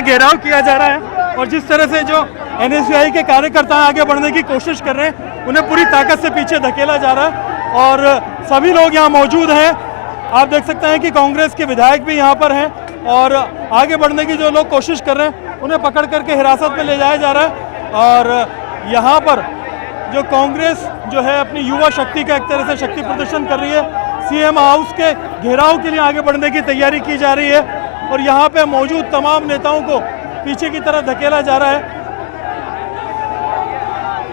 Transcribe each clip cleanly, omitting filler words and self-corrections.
यहाँ घेराव किया जा रहा है और जिस तरह से जो एनएसयूआई के कार्यकर्ता आगे बढ़ने की कोशिश कर रहे हैं उन्हें पूरी ताकत से पीछे धकेला जा रहा है और सभी लोग यहाँ मौजूद हैं। आप देख सकते हैं कि कांग्रेस के विधायक भी यहाँ पर हैं और आगे बढ़ने की जो लोग कोशिश कर रहे हैं उन्हें पकड़ करके हिरासत में ले जाया जा रहा है। और यहाँ पर जो कांग्रेस जो है अपनी युवा शक्ति का एक तरह से शक्ति प्रदर्शन कर रही है। सीएम हाउस के घेराव के लिए आगे बढ़ने की तैयारी की जा रही है और यहाँ पे मौजूद तमाम नेताओं को पीछे की तरफ धकेला जा रहा है।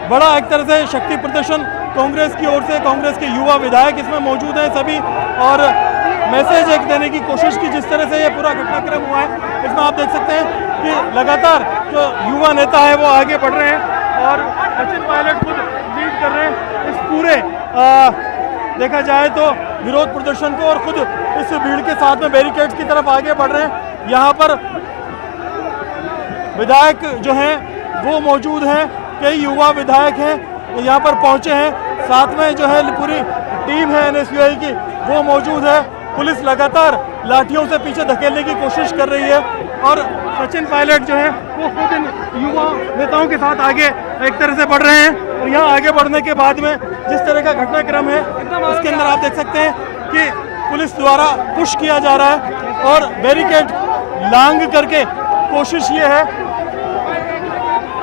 बड़ा एक तरह से शक्ति प्रदर्शन कांग्रेस की ओर से, कांग्रेस के युवा विधायक इसमें मौजूद हैं सभी और मैसेज एक देने की कोशिश की। जिस तरह से ये पूरा घटनाक्रम हुआ है इसमें आप देख सकते हैं कि लगातार जो युवा नेता है वो आगे बढ़ रहे हैं और सचिन पायलट खुद लीड कर रहे हैं इस पूरे देखा जाए तो विरोध प्रदर्शन को और खुद इस भीड़ के साथ में बैरिकेड्स की तरफ आगे बढ़ रहे हैं। यहाँ पर विधायक जो हैं वो मौजूद हैं, कई युवा विधायक हैं यहाँ पर पहुँचे हैं, साथ में जो है पूरी टीम है एनएसयूआई की वो मौजूद है। पुलिस लगातार लाठियों से पीछे धकेलने की कोशिश कर रही है और सचिन पायलट जो है वो खुद इन युवा नेताओं के साथ आगे एक तरह से बढ़ रहे हैं। और यहाँ आगे बढ़ने के बाद में जिस तरह का घटनाक्रम है उसके अंदर आप देख सकते हैं कि पुलिस द्वारा पुश किया जा रहा है और बैरिकेड लांग करके कोशिश ये है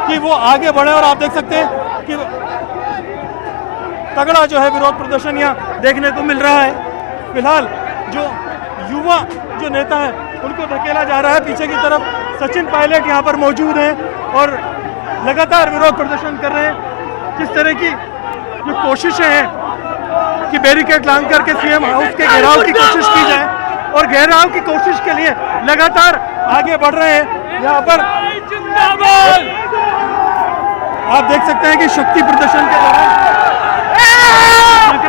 कि वो आगे बढ़े। और आप देख सकते हैं कि तगड़ा जो है विरोध प्रदर्शन यहाँ देखने को मिल रहा है। फिलहाल जो युवा जो नेता हैं उनको धकेला जा रहा है पीछे की तरफ। सचिन पायलट यहाँ पर मौजूद हैं और लगातार विरोध प्रदर्शन कर रहे हैं। किस तरह की जो कोशिशें हैं कि बैरिकेड लांग करके सीएम हाउस के घेराव की कोशिश की जाए और घेराव की कोशिश के लिए लगातार आगे बढ़ रहे हैं। यहाँ पर आप देख सकते हैं कि शक्ति प्रदर्शन के दौरान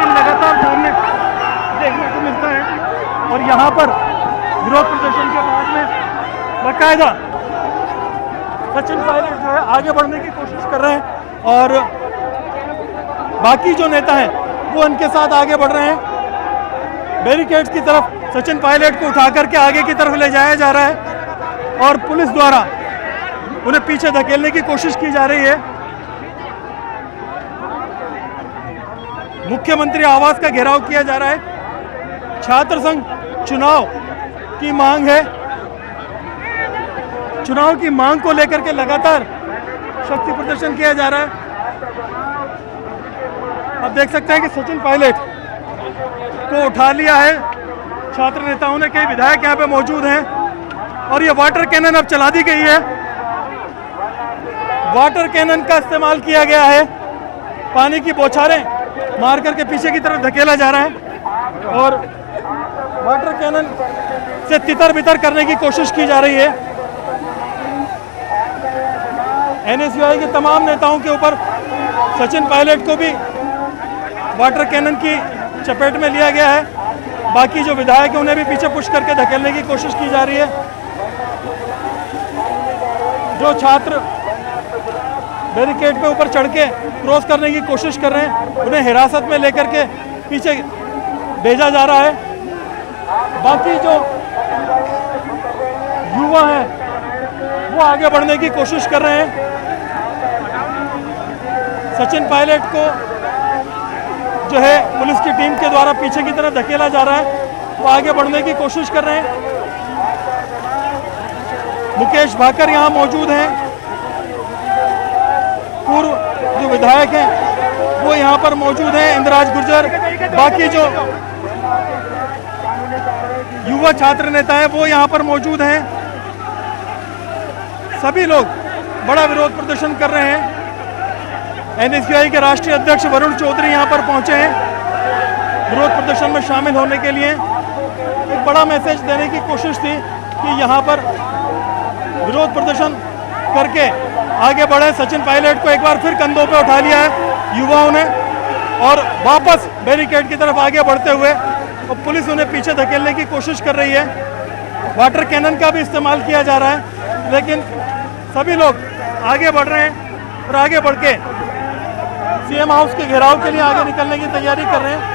लगातार सामने देखने को मिलता है और यहाँ पर विरोध प्रदर्शन के बाद में बाकायदा सचिन पायलट जो है आगे बढ़ने की कोशिश कर रहे हैं और बाकी जो नेता हैं वो उनके साथ आगे बढ़ रहे हैं। बैरिकेड्स की तरफ सचिन पायलट को उठा करके आगे की तरफ ले जाया जा रहा है और पुलिस द्वारा उन्हें पीछे धकेलने की कोशिश की जा रही है। मुख्यमंत्री आवास का घेराव किया जा रहा है। छात्र संघ चुनाव की मांग है, चुनाव की मांग को लेकर के लगातार शक्ति प्रदर्शन किया जा रहा है। आप देख सकते हैं कि सचिन पायलट को उठा लिया है छात्र नेताओं ने, कई विधायक यहाँ पे मौजूद हैं और ये वाटर कैनन अब चला दी गई है। वाटर कैनन का इस्तेमाल किया गया है, पानी की बौछारें मार करके पीछे की तरफ धकेला जा रहा है और वाटर कैनन से तितर बितर करने की कोशिश की जा रही है। एनएसयूआई के तमाम नेताओं के ऊपर सचिन पायलट को भी वाटर कैनन की चपेट में लिया गया है। बाकी जो विधायक हैं उन्हें भी पीछे पुश करके धकेलने की कोशिश की जा रही है। जो छात्र बैरिकेड पे ऊपर चढ़ के क्रॉस करने की कोशिश कर रहे हैं उन्हें हिरासत में लेकर के पीछे भेजा जा रहा है। बाकी जो युवा हैं वो आगे बढ़ने की कोशिश कर रहे हैं। सचिन पायलट को जो है पुलिस की टीम के द्वारा पीछे की तरफ धकेला जा रहा है, वो आगे बढ़ने की कोशिश कर रहे हैं। मुकेश भाकर यहाँ मौजूद हैं, पूर्व जो विधायक हैं वो यहाँ पर मौजूद हैं, इंद्राज गुर्जर। बाकी जो युवा छात्र नेता हैं वो यहाँ पर मौजूद हैं। सभी लोग बड़ा विरोध प्रदर्शन कर रहे हैं। एनएसयूआई के राष्ट्रीय अध्यक्ष वरुण चौधरी यहाँ पर पहुंचे हैं विरोध प्रदर्शन में शामिल होने के लिए। एक बड़ा मैसेज देने की कोशिश थी कि यहाँ पर विरोध प्रदर्शन करके आगे बढ़े। सचिन पायलट को एक बार फिर कंधों पे उठा लिया है युवाओं ने और वापस बैरिकेड की तरफ आगे बढ़ते हुए और पुलिस उन्हें पीछे धकेलने की कोशिश कर रही है। वाटर कैनन का भी इस्तेमाल किया जा रहा है, लेकिन सभी लोग आगे बढ़ रहे हैं और आगे बढ़ के सीएम हाउस के घेराव के लिए आगे निकलने की तैयारी कर रहे हैं।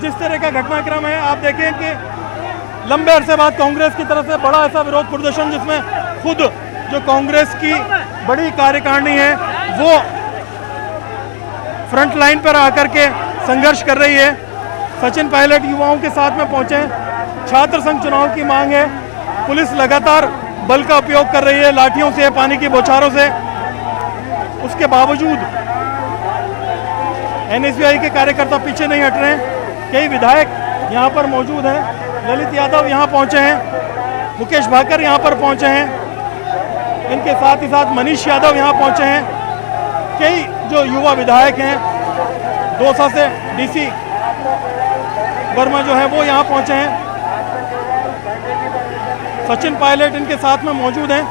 जिस तरह का घटनाक्रम है आप देखें कि लंबे अरसे बाद कांग्रेस की तरफ से बड़ा ऐसा विरोध प्रदर्शन जिसमें खुद जो कांग्रेस की बड़ी कार्यकारिणी है वो फ्रंट लाइन पर आकर के संघर्ष कर रही है। सचिन पायलट युवाओं के साथ में पहुंचे। छात्र संघ चुनाव की मांग है। पुलिस लगातार बल का उपयोग कर रही है, लाठियों से, पानी की बौछारों से। उसके बावजूद एनएसयूआई के कार्यकर्ता पीछे नहीं हट रहे हैं। कई विधायक यहाँ पर मौजूद हैं। ललित यादव यहाँ पहुँचे हैं, मुकेश भाकर यहाँ पर पहुँचे हैं, इनके साथ ही साथ मनीष यादव यहाँ पहुँचे हैं। कई जो युवा विधायक हैं, दौसा से डीसी वर्मा जो है वो यहाँ पहुँचे हैं। सचिन पायलट इनके साथ में मौजूद हैं।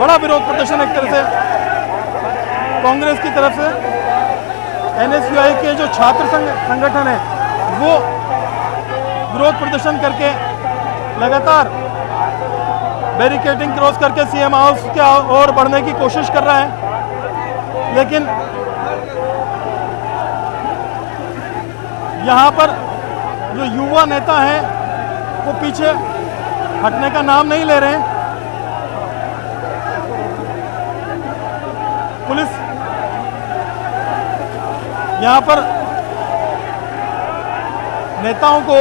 बड़ा विरोध प्रदर्शन एक तरह से कांग्रेस की तरफ से एनएसयूआई के जो छात्र संगठन है वो विरोध प्रदर्शन करके लगातार बैरिकेडिंग क्रॉस करके सीएम हाउस के ओर बढ़ने की कोशिश कर रहा है, लेकिन यहाँ पर जो युवा नेता हैं वो पीछे हटने का नाम नहीं ले रहे हैं। पुलिस यहाँ पर नेताओं को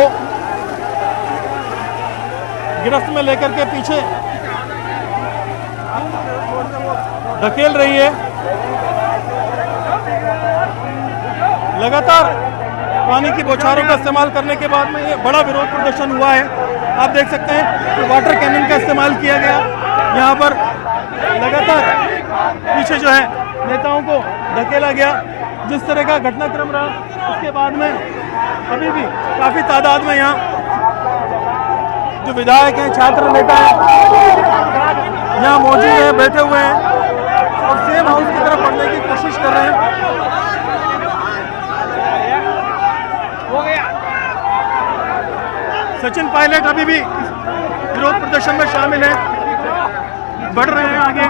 गिरफ्त में लेकर के पीछे धकेल रही है। लगातार पानी की बौछारों का इस्तेमाल करने के बाद में ये बड़ा विरोध प्रदर्शन हुआ है। आप देख सकते हैं कि वाटर कैनन का इस्तेमाल किया गया। यहाँ पर लगातार पीछे जो है नेताओं को धकेला गया। जिस तरह का घटनाक्रम रहा उसके बाद में अभी भी काफ़ी तादाद में यहाँ जो विधायक हैं, छात्र नेता हैं, यहाँ मौजूद हैं, बैठे हुए हैं और सीएम हाउस की तरफ बढ़ने की कोशिश कर रहे हैं। सचिन पायलट अभी भी विरोध प्रदर्शन में शामिल है, बढ़ रहे हैं आगे।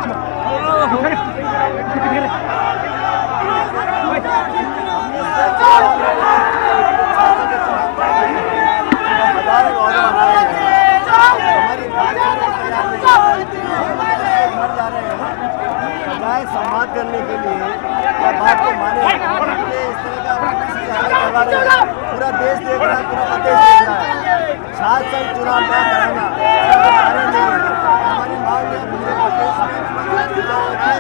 संवाद करने के लिए या बात को माने इस तरह का पूरा देश देख रहा है, पूरा प्रदेश देख रहा है। छात्र संघ चुनाव क्या कराना हमारी मांग है। पूरे प्रदेश में चुनाव होता है।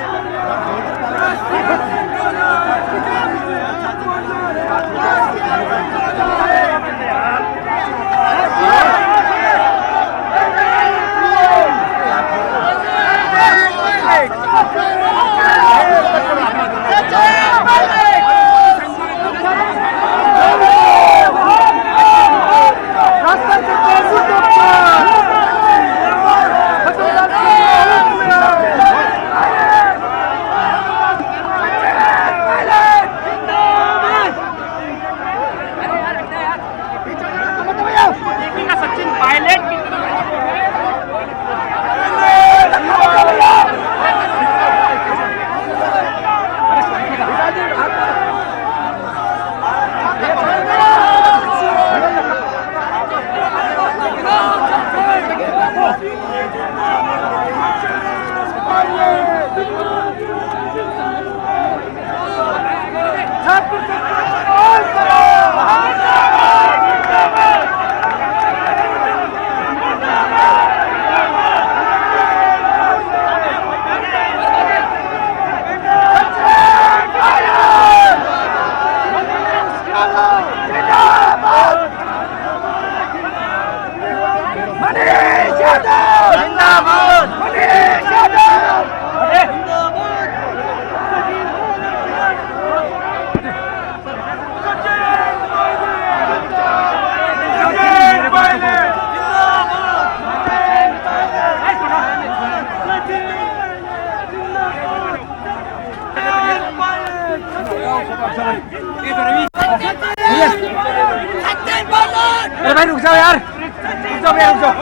अरे भाई रुक जाओ यार, रुक जाओ भैया, रुक जाओ।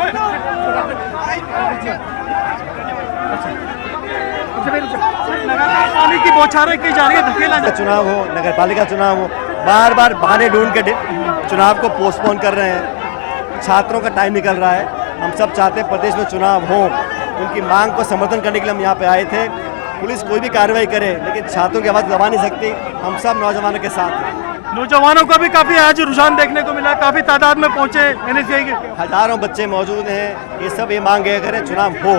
पानी की बौछारें की जा रही है, धकेला जा। चुनाव हो, नगर पालिका चुनाव हो, बार बार बहाने ढूंढ के चुनाव को पोस्टपोन कर रहे हैं। छात्रों का टाइम निकल रहा है। हम सब चाहते हैं प्रदेश में चुनाव हो। उनकी मांग को समर्थन करने के लिए हम यहाँ पे आए थे। पुलिस कोई भी कार्रवाई करे लेकिन छात्रों की आवाज़ दबा नहीं सकती। हम सब नौजवानों के साथ हैं। नौजवानों का भी काफी आज रुझान देखने को मिला, काफी तादाद में पहुंचे एनएसयूआई के। हजारों बच्चे मौजूद हैं। ये सब ये मांग है करें चुनाव हो।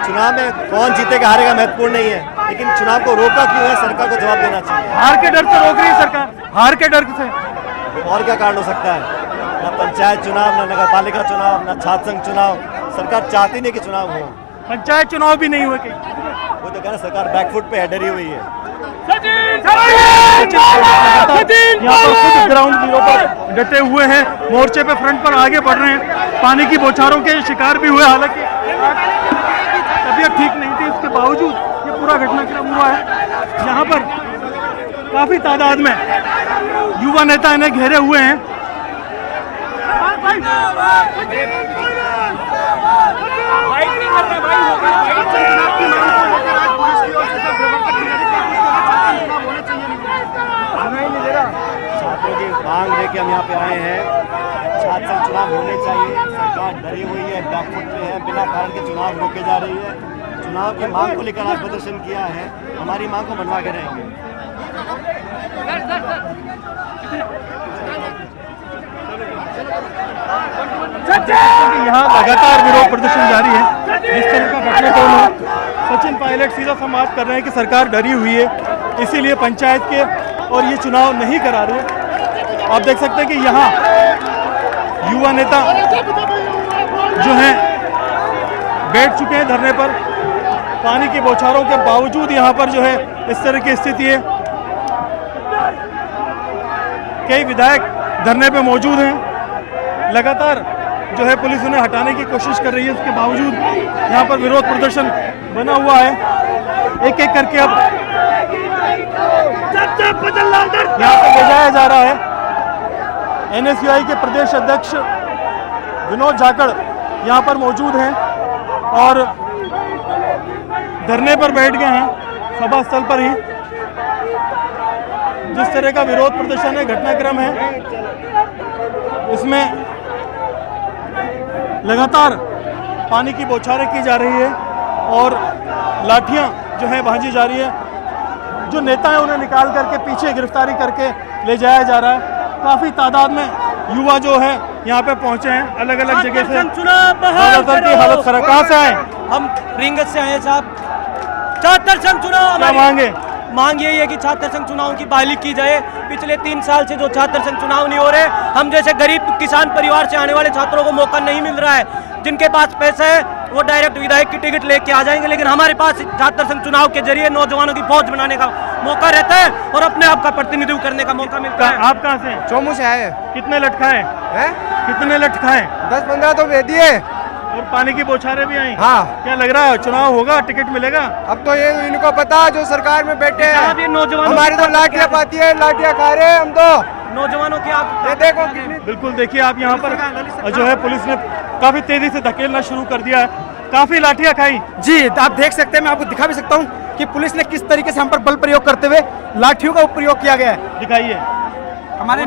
चुनाव में कौन जीतेगा हारेगा महत्वपूर्ण नहीं है, लेकिन चुनाव को रोका क्यों है सरकार को जवाब देना चाहिए। हार के डर से रोक रही है सरकार, हार के डर से। और क्या कारण हो सकता है? ना पंचायत चुनाव, ना नगर पालिका चुनाव, ना छात्र संघ चुनाव। सरकार चाहती नहीं कि चुनाव हो। पंचायत चुनाव भी नहीं हुए कहीं। वो तो कह रहा सरकार बैकफुट पे डरी हुई है। यहाँ पर खुद ग्राउंड जीरो पर डटे हुए हैं, मोर्चे पे फ्रंट पर आगे बढ़ रहे हैं। पानी की बौछारों के शिकार भी हुए, हालांकि तबीयत ठीक नहीं थी, इसके बावजूद ये पूरा घटनाक्रम हुआ है। यहाँ पर काफी तादाद में युवा नेता इन्हें घेरे हुए हैं। छात्रों की मांग लेके हम यहाँ पे आए हैं। छात्र संघ चुनाव होने चाहिए। सरकार डरी हुई है, बैकफुट पे है, बिना कारण के चुनाव रोके जा रही है। चुनाव की मांग को लेकर आज प्रदर्शन किया है। हमारी मांग को मनवा के रहेंगे। यहाँ लगातार विरोध प्रदर्शन जारी है। जिस तरह का घटनाक्रम है, सचिन पायलट सीधा संवाद कर रहे हैं कि सरकार डरी हुई है, इसीलिए पंचायत के और ये चुनाव नहीं करा रहे। आप देख सकते हैं कि यहाँ युवा नेता जो हैं बैठ चुके हैं धरने पर। पानी की बौछारों के बावजूद यहाँ पर जो है इस तरह की स्थिति है। कई विधायक धरने पे मौजूद हैं। लगातार जो है पुलिस उन्हें हटाने की कोशिश कर रही है, उसके बावजूद यहाँ पर विरोध प्रदर्शन बना हुआ है। एक एक करके अब यहाँ पर ले जाया जा रहा है। एनएसयूआई के प्रदेश अध्यक्ष विनोद जाखड़ यहाँ पर मौजूद हैं और धरने पर बैठ गए हैं सभा स्थल पर ही। जिस तरह का विरोध प्रदर्शन है, घटनाक्रम है, इसमें लगातार पानी की बौछारें की जा रही है और लाठियां जो है भांजी जा रही है। जो नेता हैं उन्हें निकाल करके पीछे गिरफ्तारी करके ले जाया जा रहा है। काफी तादाद में युवा जो है यहाँ पे पहुंचे हैं अलग अलग जगह से। ज्यादातर की हालत खराब। कहाँ से आए? हम रिंगत से आए साहब। छात्र संघ चुनाव क्या मांगे? मांग यही है कि छात्र संघ चुनाव की बहाली की जाए। पिछले 3 साल से जो छात्र संघ चुनाव नहीं हो रहे, हम जैसे गरीब किसान परिवार से आने वाले छात्रों को मौका नहीं मिल रहा है। जिनके पास पैसा है वो डायरेक्ट विधायक की टिकट लेके आ जाएंगे, लेकिन हमारे पास छात्र संघ चुनाव के जरिए नौजवानों की फौज बनाने का मौका रहता है और अपने आप का प्रतिनिधित्व करने का मौका मिलता है। आप कहाँ से? चोमू से आए कितने लटकाए? कितने लटकाए? 10-15 तो दे दिए और पानी की बौछारें भी आई। हाँ। क्या लग रहा है चुनाव होगा, टिकट मिलेगा? अब तो ये इनको पता जो सरकार में बैठे हैं। ये नौजवानों हमारी तो लाठियां पाती है, लाठियां खा रहे हैं हम तो। नौजवानों की आप ये देखो कितनी। बिल्कुल देखिए आप यहाँ पर जो है पुलिस ने काफी तेजी से धकेलना शुरू कर दिया है। काफी लाठियां खाई। जी आप देख सकते हैं, मैं आपको दिखा भी सकता हूँ कि पुलिस ने किस तरीके से हम पर बल प्रयोग करते हुए लाठियों का प्रयोग किया गया है। दिखाइए। हमारे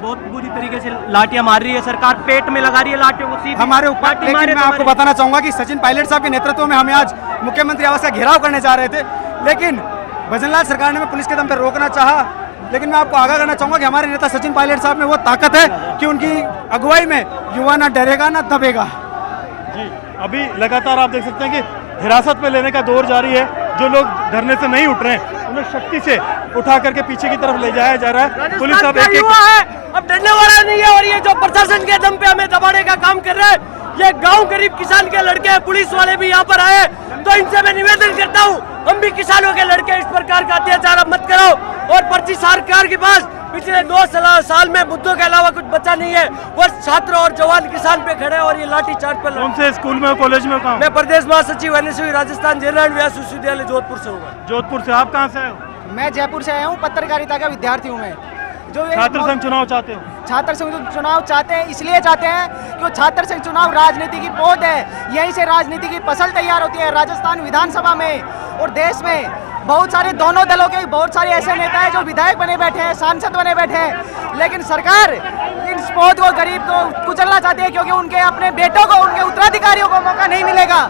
बहुत बुरी तरीके से लाठियां मार रही है सरकार, पेट में लगा रही है लाठियों को सीधी। हमारे ऊपर। लेकिन मैं आपको बताना चाहूंगा कि सचिन पायलट साहब के नेतृत्व में हमें आज मुख्यमंत्री आवास का घेराव करने जा रहे थे, लेकिन भजनलाल सरकार ने पुलिस के दम पर रोकना चाहा। लेकिन मैं आपको आगाह करना चाहूंगा कि हमारे नेता सचिन पायलट साहब में वो ताकत है कि उनकी अगुवाई में युवा ना डरेगा ना दबेगा। जी अभी लगातार आप देख सकते हैं कि हिरासत में लेने का दौर जारी है। जो लोग धरने से नहीं उठ रहे हैं उन्हें शक्ति से उठा करके पीछे की तरफ ले जाया जा रहा है। पुलिस अब एक अब डरने वाला नहीं है और ये जो प्रशासन के दम पे हमें दबाने का काम कर रहा है, ये गांव गरीब किसान के लड़के हैं। पुलिस वाले भी यहाँ पर आए, तो इनसे मैं निवेदन करता हूँ, हम भी किसानों के लड़के, इस प्रकार का अत्याचार अब मत करो। और पर्ची सरकार के पास पिछले 2 साल में मुद्दों के अलावा कुछ बचा नहीं है। वो छात्र और जवान किसान पे खड़े और ये लाठी चार्ज पर। कौन से स्कूल में, कॉलेज में? कहाँ? मैं प्रदेश महासचिव एनएसयूआई राजस्थान जयनारायण व्यास विश्वविद्यालय जोधपुर से हूँ। जोधपुर से। आप कहाँ से आए हो? मैं जयपुर से आया हूँ, पत्रकारिता का विद्यार्थी हूँ मैं। जो छात्र संघ चुनाव चाहते हो? छात्र संघ चुनाव चाहते हैं, इसलिए चाहते हैं कि वो छात्र संघ चुनाव राजनीति की पौध है। यहीं से राजनीति की फसल तैयार होती है, राजस्थान विधानसभा में और देश में बहुत सारे दोनों दलों के बहुत सारे ऐसे नेता हैं जो विधायक बने बैठे हैं, सांसद बने बैठे हैं, लेकिन सरकार इन स्पोर्ट को, गरीब को कुचलना चाहती है क्योंकि उनके अपने बेटों को, उनके उत्तराधिकारियों को मौका नहीं मिलेगा।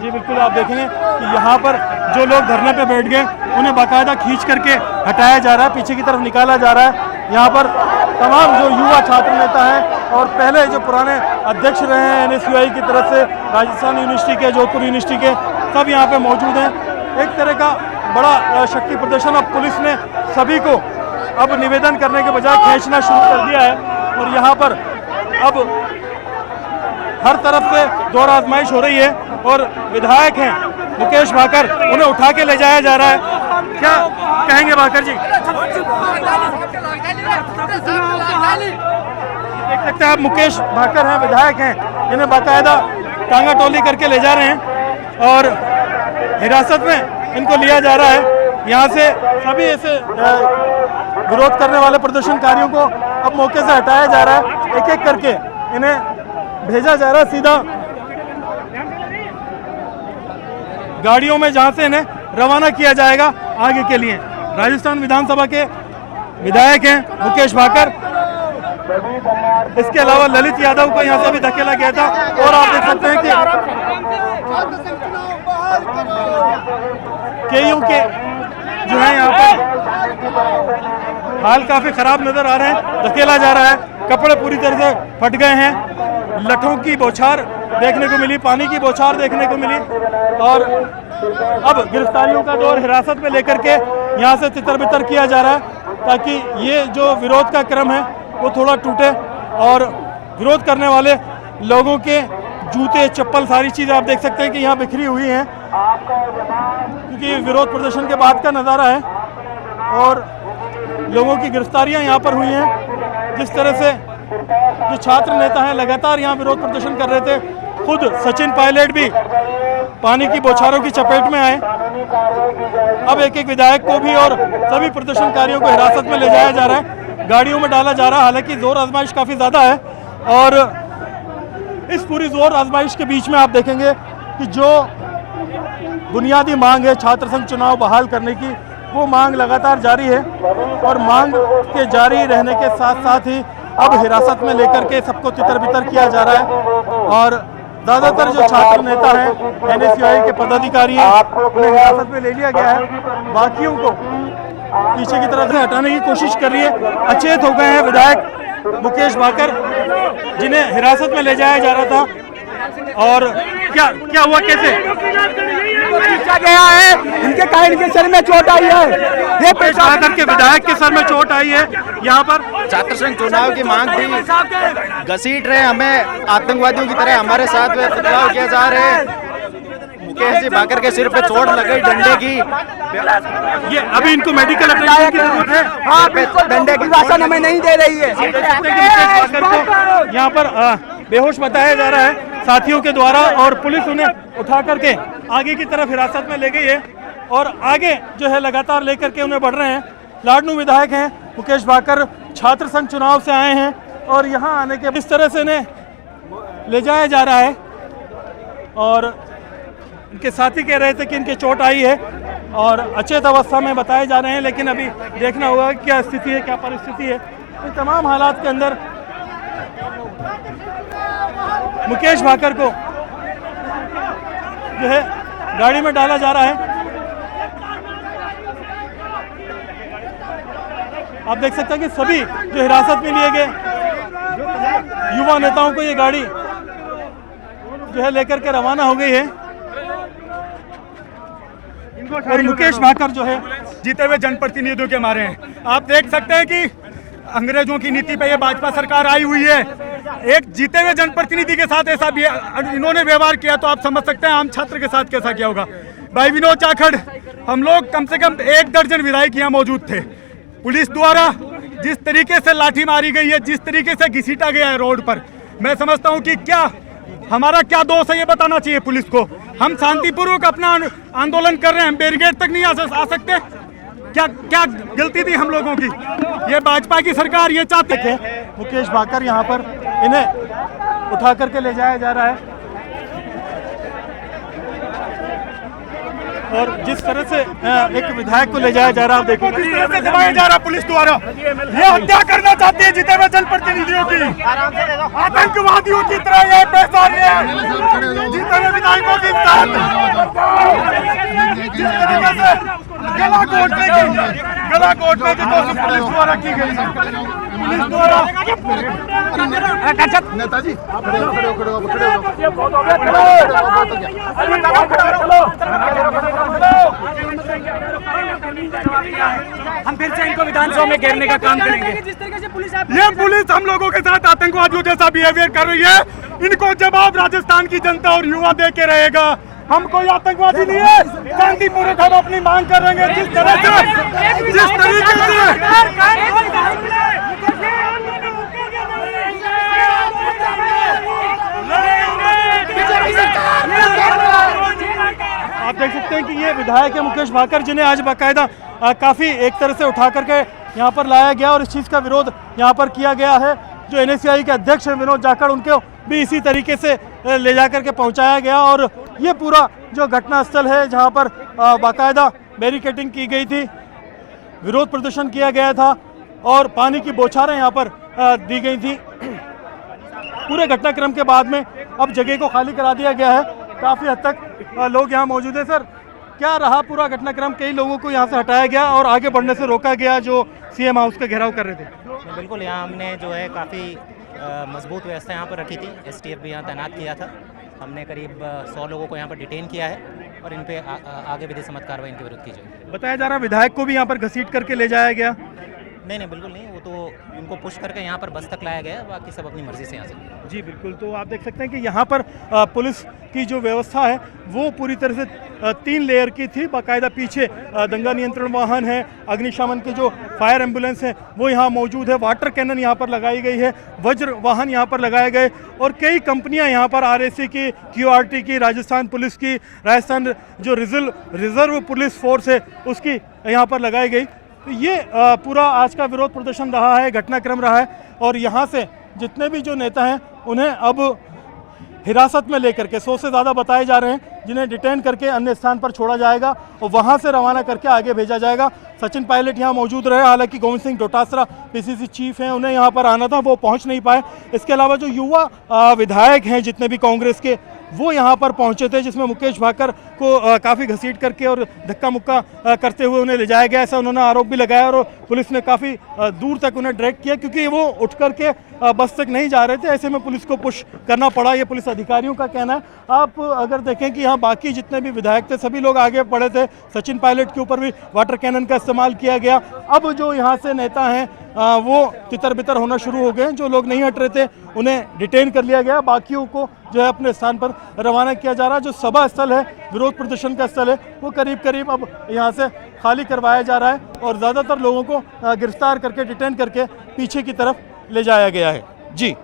जी बिल्कुल, आप देखेंगे कि यहाँ पर जो लोग धरने पे बैठ गए उन्हें बाकायदा खींच करके हटाया जा रहा है, पीछे की तरफ निकाला जा रहा है। यहाँ पर तमाम जो युवा छात्र नेता हैं और पहले जो पुराने अध्यक्ष रहे हैं NSUI की तरफ से, राजस्थान यूनिवर्सिटी के, जोधपुर यूनिवर्सिटी के, सब यहाँ पे मौजूद हैं। एक तरह का बड़ा शक्ति प्रदर्शन अब पुलिस ने सभी को अब निवेदन करने के बजाय खींचना शुरू कर दिया है और यहाँ पर अब हर तरफ से दौर आजमाइश हो रही है और विधायक हैं मुकेश भाकर, उन्हें उठा के ले जाया जा रहा है। क्या कहेंगे भाकर जी? देख सकते हैं आप, मुकेश भाकर हैं, विधायक हैं, जिन्हें बाकायदा टांगा टोली करके ले जा रहे हैं और हिरासत में इनको लिया जा रहा है। यहाँ से सभी ऐसे विरोध करने वाले प्रदर्शनकारियों को अब मौके से हटाया जा रहा है, एक एक करके इन्हें भेजा जा रहा है सीधा गाड़ियों में, जहां से इन्हें रवाना किया जाएगा आगे के लिए। राजस्थान विधानसभा के विधायक हैं मुकेश भाकर, इसके अलावा ललित यादव को यहाँ से भी धकेला गया था और आप देख सकते हैं कि केयू के जो है यहाँ पर हाल काफी खराब नजर आ रहे हैं, धकेला जा रहा है, कपड़े पूरी तरह से फट गए हैं, लठों की बौछार देखने को मिली, पानी की बौछार देखने को मिली और अब गिरफ्तारियों का दौर हिरासत में लेकर के यहाँ से तितर बितर किया जा रहा है ताकि ये जो विरोध का क्रम है वो थोड़ा टूटे और विरोध करने वाले लोगों के जूते, चप्पल, सारी चीज़ें आप देख सकते हैं कि यहाँ बिखरी हुई हैं क्योंकि विरोध प्रदर्शन के बाद का नज़ारा है और लोगों की गिरफ्तारियां यहाँ पर हुई हैं। जिस तरह से जो छात्र नेता हैं लगातार यहाँ विरोध प्रदर्शन कर रहे थे, खुद सचिन पायलट भी पानी की बौछारों की चपेट में आए। अब एक एक विधायक को भी और सभी प्रदर्शनकारियों को हिरासत में ले जाया जा रहा है, गाड़ियों में डाला जा रहा है। हालांकि जोर आजमाइश काफ़ी ज़्यादा है और इस पूरी जोर आजमाइश के बीच में आप देखेंगे कि जो बुनियादी मांग है छात्र संघ चुनाव बहाल करने की, वो मांग लगातार जारी है और मांग के जारी रहने के साथ साथ ही अब हिरासत में लेकर के सबको तितर बितर किया जा रहा है और ज़्यादातर जो छात्र नेता हैं, NSUI के पदाधिकारी हैं, उन्हें हिरासत में ले लिया गया है। बाकियों को पीछे की तरफ से हटाने की कोशिश कर रही है। अचेत हो गए हैं विधायक मुकेश भाकर, जिन्हें हिरासत में ले जाया जा रहा था। और क्या हुआ, कैसे पीछा गया है, इनके कारण के सर में चोट आई है, ये मुकेश भाकर के विधायक के सर में चोट आई है। यहाँ पर छात्र संघ चुनाव की मांग थी, घसीट रहे हमें आतंकवादियों की तरह, हमारे साथ बदलाव किया जा रहे हैं। मुकेश जी भाकर के सिर पे चोट लग गई डंडे की, ये अभी इनको मेडिकल अटेंशन की जरूरत है। हाँ बिल्कुल, डंडे की राशन हमें नहीं दे रही है। मुकेश भाकर को यहाँ पर बेहोश बताया जा रहा है साथियों के द्वारा और पुलिस उन्हें उठा करके आगे की तरफ हिरासत में ले गई है और आगे जो है लगातार लेकर के उन्हें बढ़ रहे हैं। लाडनू विधायक हैं मुकेश भाकर, छात्र संघ चुनाव से आए हैं और यहाँ आने के इस तरह से इन्हें ले जाया जा रहा है और इनके साथी कह रहे थे कि इनके चोट आई है और अचेत अवस्था में बताए जा रहे हैं, लेकिन अभी देखना होगा क्या स्थिति है, क्या परिस्थिति है। इन तमाम हालात के अंदर मुकेश भाकर को जो है गाड़ी में डाला जा रहा है। आप देख सकते हैं कि सभी जो हिरासत में लिए गए युवा नेताओं को ये गाड़ी जो है लेकर के रवाना हो गई है और मुकेश भाकर जो है जीते हुए जनप्रतिनिधियों के मारे हैं। आप देख सकते हैं कि अंग्रेजों की नीति पे ये भाजपा सरकार आई हुई है। एक जीते हुए जनप्रतिनिधि के साथ ऐसा भी इन्होंने व्यवहार किया तो आप समझ सकते हैं आम छात्र के साथ कैसा किया होगा। भाई विनोद चाखड़, हम लोग कम से कम 1 दर्जन विधायक यहाँ मौजूद थे। पुलिस द्वारा जिस तरीके से लाठी मारी गई है, जिस तरीके से घसीटा गया है रोड पर, मैं समझता हूँ कि क्या हमारा क्या दोष है ये बताना चाहिए पुलिस को। हम शांतिपूर्वक अपना आंदोलन कर रहे हैं, हम बैरिकेड तक नहीं आ सकते। क्या क्या गलती थी हम लोगों की? ये भाजपा की सरकार ये चाहते थे। मुकेश भाकर यहाँ पर इन्हें उठा करके ले जाया जा रहा है और जिस तरह से एक विधायक को ले जाया जा रहा है, आप देखिए किस तरह से दबाया जा रहा पुलिस द्वारा। ये हत्या करना चाहती है जीते हुए जनप्रतिनिधियों की, आतंकवादियों की तरह ये पेश आ रही है जीते हुए विधायकों के साथ। जिस तरीके से गला घोटने की कोशिश पुलिस द्वारा की गई है, पुलिस द्वारा नेताजी हम फिर से इनको विधानसभा में घेरने का काम करेंगे। जिस तरीके से पुलिस ये पुलिस हम लोगों के साथ आतंकवादियों जैसा बिहेवियर कर रही है, इनको जवाब राजस्थान की जनता और युवा दे के रहेगा। हम कोई आतंकवादी नहीं है, शांतिपूर्वक हम अपनी मांग कर रहे हैं। जिस तरीके से आप देख सकते हैं कि ये विधायक है मुकेश भाकर, जिन्हें आज बाकायदा काफ़ी एक तरह से उठा करके यहाँ पर लाया गया और इस चीज़ का विरोध यहाँ पर किया गया है। जो NSCI के अध्यक्ष हैं विनोद जाखड़, उनको भी इसी तरीके से ले जा करके पहुँचाया गया और ये पूरा जो घटनास्थल है जहाँ पर बाकायदा बैरिकेडिंग की गई थी, विरोध प्रदर्शन किया गया था और पानी की बौछारें यहाँ पर दी गई थी। पूरे घटनाक्रम के बाद में अब जगह को खाली करा दिया गया है, काफ़ी हद तक लोग यहाँ मौजूद हैं। सर, क्या रहा पूरा घटनाक्रम? कई लोगों को यहाँ से हटाया गया और आगे बढ़ने से रोका गया जो CM हाउस का घेराव कर रहे थे। बिल्कुल, यहाँ हमने जो है काफ़ी मजबूत व्यवस्था यहाँ पर रखी थी। STF भी यहाँ तैनात किया था। हमने करीब 100 लोगों को यहाँ पर डिटेन किया है और इन पे आगे विधि सम्मत कार्रवाई इनके विरुद्ध की जाएगी। बताया जा रहा है विधायक को भी यहाँ पर घसीट करके ले जाया गया। नहीं, बिल्कुल नहीं, वो तो इनको पुश करके यहाँ पर बस तक लाया गया, बाकी सब अपनी मर्जी से यहाँ से। जी बिल्कुल, तो आप देख सकते हैं कि यहाँ पर पुलिस की जो व्यवस्था है वो पूरी तरह से 3 लेयर की थी। बाकायदा पीछे दंगा नियंत्रण वाहन है, अग्निशमन के जो फायर एम्बुलेंस है वो यहाँ मौजूद है, वाटर कैनन यहाँ पर लगाई गई है, वज्र वाहन यहाँ पर लगाए गए और कई कंपनियाँ यहाँ पर RSC की, QRT की, राजस्थान पुलिस की, राजस्थान जो रिजर्व पुलिस फोर्स है उसकी यहाँ पर लगाई गई। तो ये पूरा आज का विरोध प्रदर्शन रहा है, घटनाक्रम रहा है और यहाँ से जितने भी जो नेता हैं उन्हें अब हिरासत में लेकर के 100 से ज़्यादा बताए जा रहे हैं, जिन्हें डिटेन करके अन्य स्थान पर छोड़ा जाएगा और वहाँ से रवाना करके आगे भेजा जाएगा। सचिन पायलट यहाँ मौजूद रहे, हालांकि गोविंद सिंह डोटासरा PCC चीफ हैं, उन्हें यहाँ पर आना था, वो पहुँच नहीं पाए। इसके अलावा जो युवा विधायक हैं जितने भी कांग्रेस के, वो यहाँ पर पहुँचे थे, जिसमें मुकेश भाकर को काफ़ी घसीट करके और धक्का मुक्का करते हुए उन्हें ले जाया गया, ऐसा उन्होंने आरोप भी लगाया और पुलिस ने काफ़ी दूर तक उन्हें ड्रैग किया क्योंकि वो उठ करके बस तक नहीं जा रहे थे। ऐसे में पुलिस को पुश करना पड़ा, ये पुलिस अधिकारियों का कहना है। आप अगर देखें कि यहाँ बाकी जितने भी विधायक थे सभी लोग आगे पड़े थे, सचिन पायलट के ऊपर भी वाटर कैनन का इस्तेमाल किया गया। अब जो यहाँ से नेता हैं वो तितर बितर होना शुरू हो गए, जो लोग नहीं हट रहे थे उन्हें डिटेन कर लिया गया, बाकियों को जो है अपने स्थान पर रवाना किया जा रहा है। जो सभा स्थल है, विरोध प्रदर्शन का स्थल है, वो करीब करीब अब यहाँ से खाली करवाया जा रहा है और ज़्यादातर लोगों को गिरफ्तार करके डिटेन करके पीछे की तरफ ले जाया गया है। जी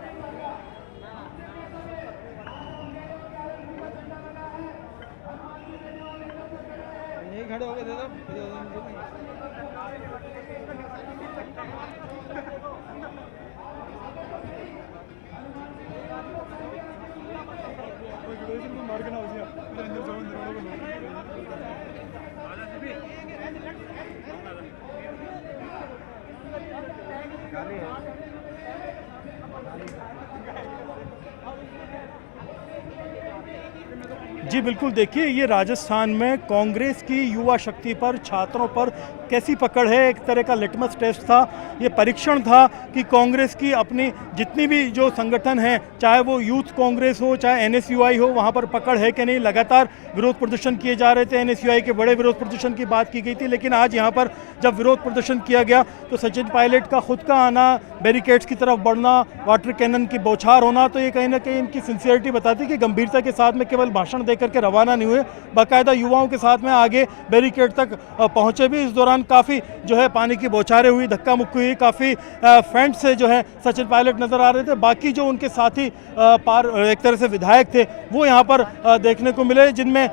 जी बिल्कुल, देखिए ये राजस्थान में कांग्रेस की युवा शक्ति पर, छात्रों पर कैसी पकड़ है, एक तरह का लिटमस टेस्ट था, ये परीक्षण था कि कांग्रेस की अपनी जितनी भी जो संगठन हैं, चाहे वो यूथ कांग्रेस हो चाहे NSUI हो, वहाँ पर पकड़ है कि नहीं। लगातार विरोध प्रदर्शन किए जा रहे थे, NSUI के बड़े विरोध प्रदर्शन की बात की गई थी, लेकिन आज यहाँ पर जब विरोध प्रदर्शन किया गया तो सचिन पायलट का खुद का आना, बैरिकेड्स की तरफ बढ़ना, वाटर कैनन की बौछार होना, तो ये कहीं ना कहीं इनकी सिंसियरिटी बताती कि गंभीरता के साथ में केवल भाषण देकर के रवाना नहीं हुए, बाकायदा युवाओं के साथ में आगे बैरिकेड तक पहुँचे भी। इस दौरान दौरान काफ़ी जो है पानी की बौछारें हुई, धक्का मुक्की हुई, काफ़ी फ्रंट से जो है सचिन पायलट नज़र आ रहे थे। बाकी जो उनके साथी एक तरह से विधायक थे वो यहाँ पर देखने को मिले, जिनमें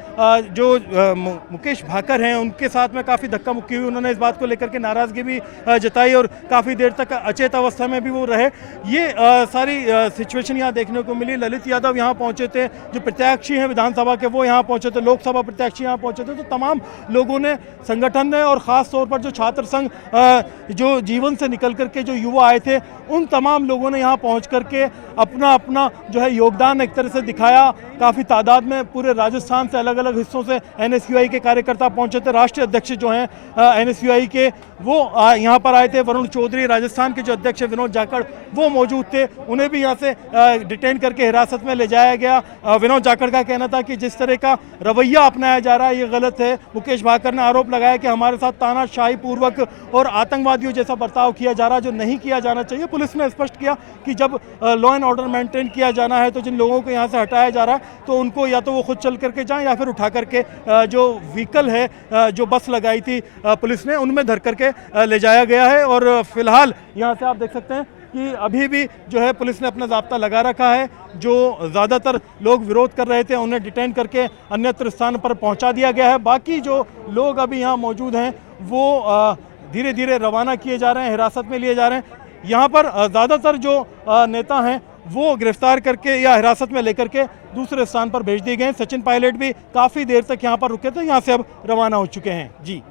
जो मुकेश भाकर हैं उनके साथ में काफ़ी धक्का मुक्की हुई। उन्होंने इस बात को लेकर के नाराज़गी भी जताई और काफ़ी देर तक अचेत अवस्था में भी वो रहे। ये सारी सिचुएशन यहाँ देखने को मिली। ललित यादव यहाँ पहुँचे थे, जो प्रत्याशी हैं विधानसभा के, वो यहाँ पहुँचे थे, लोकसभा प्रत्याशी यहाँ पहुँचे थे। तो तमाम लोगों ने, संगठन ने और ख़ास तौर पर जो छात्र संघ जो जीवन से निकल करके जो युवा आए थे, उन तमाम लोगों ने यहाँ पहुँच करके अपना अपना जो है योगदान एक तरह से दिखाया। काफ़ी तादाद में पूरे राजस्थान से, अलग अलग हिस्सों से NSUI के कार्यकर्ता पहुंचे थे। राष्ट्रीय अध्यक्ष जो हैं NSUI के, वो यहाँ पर आए थे। वरुण चौधरी, राजस्थान के जो अध्यक्ष है विनोद जाखड़, वो मौजूद थे। उन्हें भी यहाँ से डिटेन करके हिरासत में ले जाया गया। विनोद जाखड़ का कहना था कि जिस तरह का रवैया अपनाया जा रहा है ये गलत है। मुकेश भाकर ने आरोप लगाया कि हमारे साथ तानाशाही पूर्वक और आतंकवादियों जैसा बर्ताव किया जा रहा है, जो नहीं किया जाना चाहिए। पुलिस ने स्पष्ट किया कि जब लॉ एंड ऑर्डर मेंटेन किया जाना है तो जिन लोगों को यहाँ से हटाया जा रहा है तो उनको या तो वो खुद चल करके जाएं या फिर उठा करके जो व्हीकल है, जो बस लगाई थी पुलिस ने, उनमें धर करके ले जाया गया है। और फिलहाल यहाँ से आप देख सकते हैं कि अभी भी जो है पुलिस ने अपना जाब्ता लगा रखा है। जो ज़्यादातर लोग विरोध कर रहे थे उन्हें डिटेन करके अन्यत्र स्थान पर पहुँचा दिया गया है। बाकी जो लोग अभी यहाँ मौजूद हैं वो धीरे धीरे रवाना किए जा रहे हैं, हिरासत में लिए जा रहे हैं। यहाँ पर ज़्यादातर जो नेता हैं वो गिरफ्तार करके या हिरासत में लेकर के दूसरे स्थान पर भेज दिए गए हैं। सचिन पायलट भी काफ़ी देर तक यहाँ पर रुके थे, यहाँ से अब रवाना हो चुके हैं। जी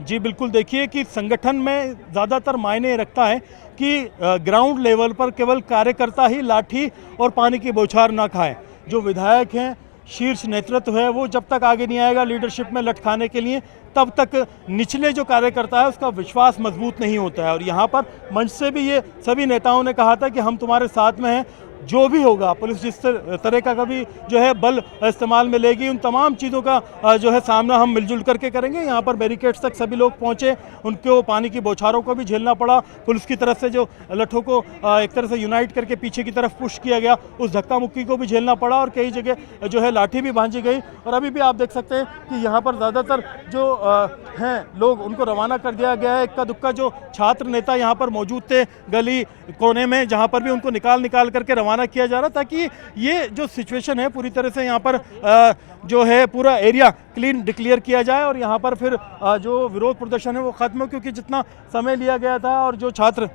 जी बिल्कुल, देखिए कि संगठन में ज़्यादातर मायने रखता है कि ग्राउंड लेवल पर केवल कार्यकर्ता ही लाठी और पानी की बौछार ना खाए। जो विधायक हैं, शीर्ष नेतृत्व है, वो जब तक आगे नहीं आएगा लीडरशिप में लटकाने के लिए, तब तक निचले जो कार्यकर्ता है उसका विश्वास मजबूत नहीं होता है। और यहाँ पर मंच से भी ये सभी नेताओं ने कहा था कि हम तुम्हारे साथ में हैं, जो भी होगा पुलिस जिस तरह का कभी जो है बल इस्तेमाल में लेगी, उन तमाम चीज़ों का जो है सामना हम मिलजुल करके करेंगे। यहाँ पर बैरिकेड्स तक सभी लोग पहुँचे, उनको पानी की बौछारों को भी झेलना पड़ा। पुलिस की तरफ से जो लठों को एक तरह से यूनाइट करके पीछे की तरफ पुश किया गया, उस धक्का मुक्की को भी झेलना पड़ा और कई जगह जो है लाठी भी भांजी गई। और अभी भी आप देख सकते हैं कि यहाँ पर ज़्यादातर जो हैं लोग, उनको रवाना कर दिया गया है। इक्का दुक्का जो छात्र नेता यहाँ पर मौजूद थे गली कोने में, जहाँ पर भी उनको निकाल करके रवाना किया जा रहा, ताकि ये जो सिचुएशन है पूरी तरह से यहाँ पर जो है पूरा एरिया क्लीन डिक्लेयर किया जाए और यहाँ पर फिर जो विरोध प्रदर्शन है वो खत्म हो, क्योंकि जितना समय लिया गया था और जो छात्र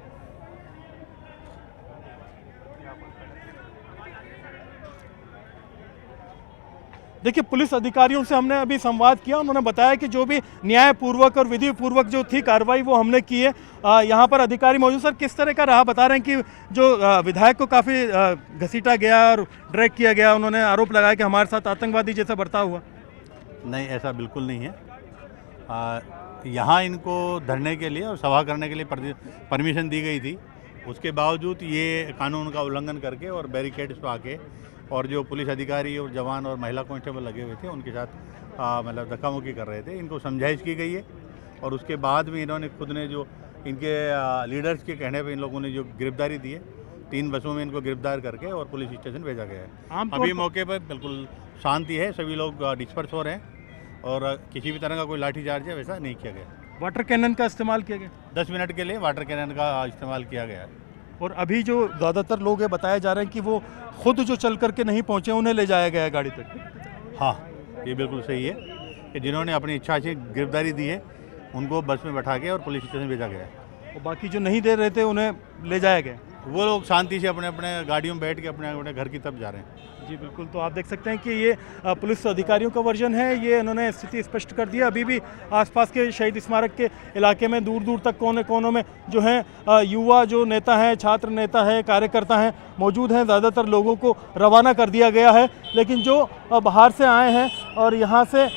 देखिए पुलिस अधिकारियों से हमने अभी संवाद किया, उन्होंने बताया कि जो भी न्यायपूर्वक और विधि पूर्वक जो थी कार्रवाई वो हमने की है। यहाँ पर अधिकारी मौजूद। सर, किस तरह का रहा? बता रहे हैं कि जो विधायक को काफ़ी घसीटा गया और ड्रैग किया गया, उन्होंने आरोप लगाया कि हमारे साथ आतंकवादी जैसा बर्ताव हुआ। नहीं, ऐसा बिल्कुल नहीं है। यहाँ इनको धरने के लिए और सभा करने के लिए परमिशन दी गई थी, उसके बावजूद ये कानून का उल्लंघन करके और बैरिकेड्स पर आके और जो पुलिस अधिकारी और जवान और महिला कांस्टेबल लगे हुए थे उनके साथ मतलब धक्का मुक्की कर रहे थे। इनको समझाइश की गई है और उसके बाद में इन्होंने खुद ने जो इनके लीडर्स के कहने पे इन लोगों ने जो गिरफ्तारी दी है, 3 बसों में इनको गिरफ्तार करके और पुलिस स्टेशन भेजा गया है। अभी मौके पर बिल्कुल शांति है, सभी लोग डिस्पर्स हो रहे हैं और किसी भी तरह का कोई लाठीचार्ज है वैसा नहीं किया गया। वाटर कैनन का इस्तेमाल किया गया, 10 मिनट के लिए वाटर कैनन का इस्तेमाल किया गया है। और अभी जो ज़्यादातर लोग हैं बताया जा रहे हैं कि वो खुद जो चल करके नहीं पहुँचे, उन्हें ले जाया गया है गाड़ी तक। हाँ, ये बिल्कुल सही है कि जिन्होंने अपनी इच्छा से गिरफ्तारी दी है उनको बस में बैठा के और पुलिस स्टेशन भेजा गया है। और बाकी जो नहीं दे रहे थे उन्हें ले जाया गया, वो लोग शांति से अपने अपने गाड़ियों में बैठ के अपने अपने घर की तरफ जा रहे हैं। जी बिल्कुल, तो आप देख सकते हैं कि ये पुलिस अधिकारियों का वर्जन है। ये उन्होंने स्थिति स्पष्ट कर दी है। अभी भी आसपास के शहीद स्मारक के इलाके में दूर दूर तक कोने कोनों में जो है युवा जो नेता हैं, छात्र नेता हैं, कार्यकर्ता हैं मौजूद हैं। ज़्यादातर लोगों को रवाना कर दिया गया है, लेकिन जो बाहर से आए हैं और यहाँ से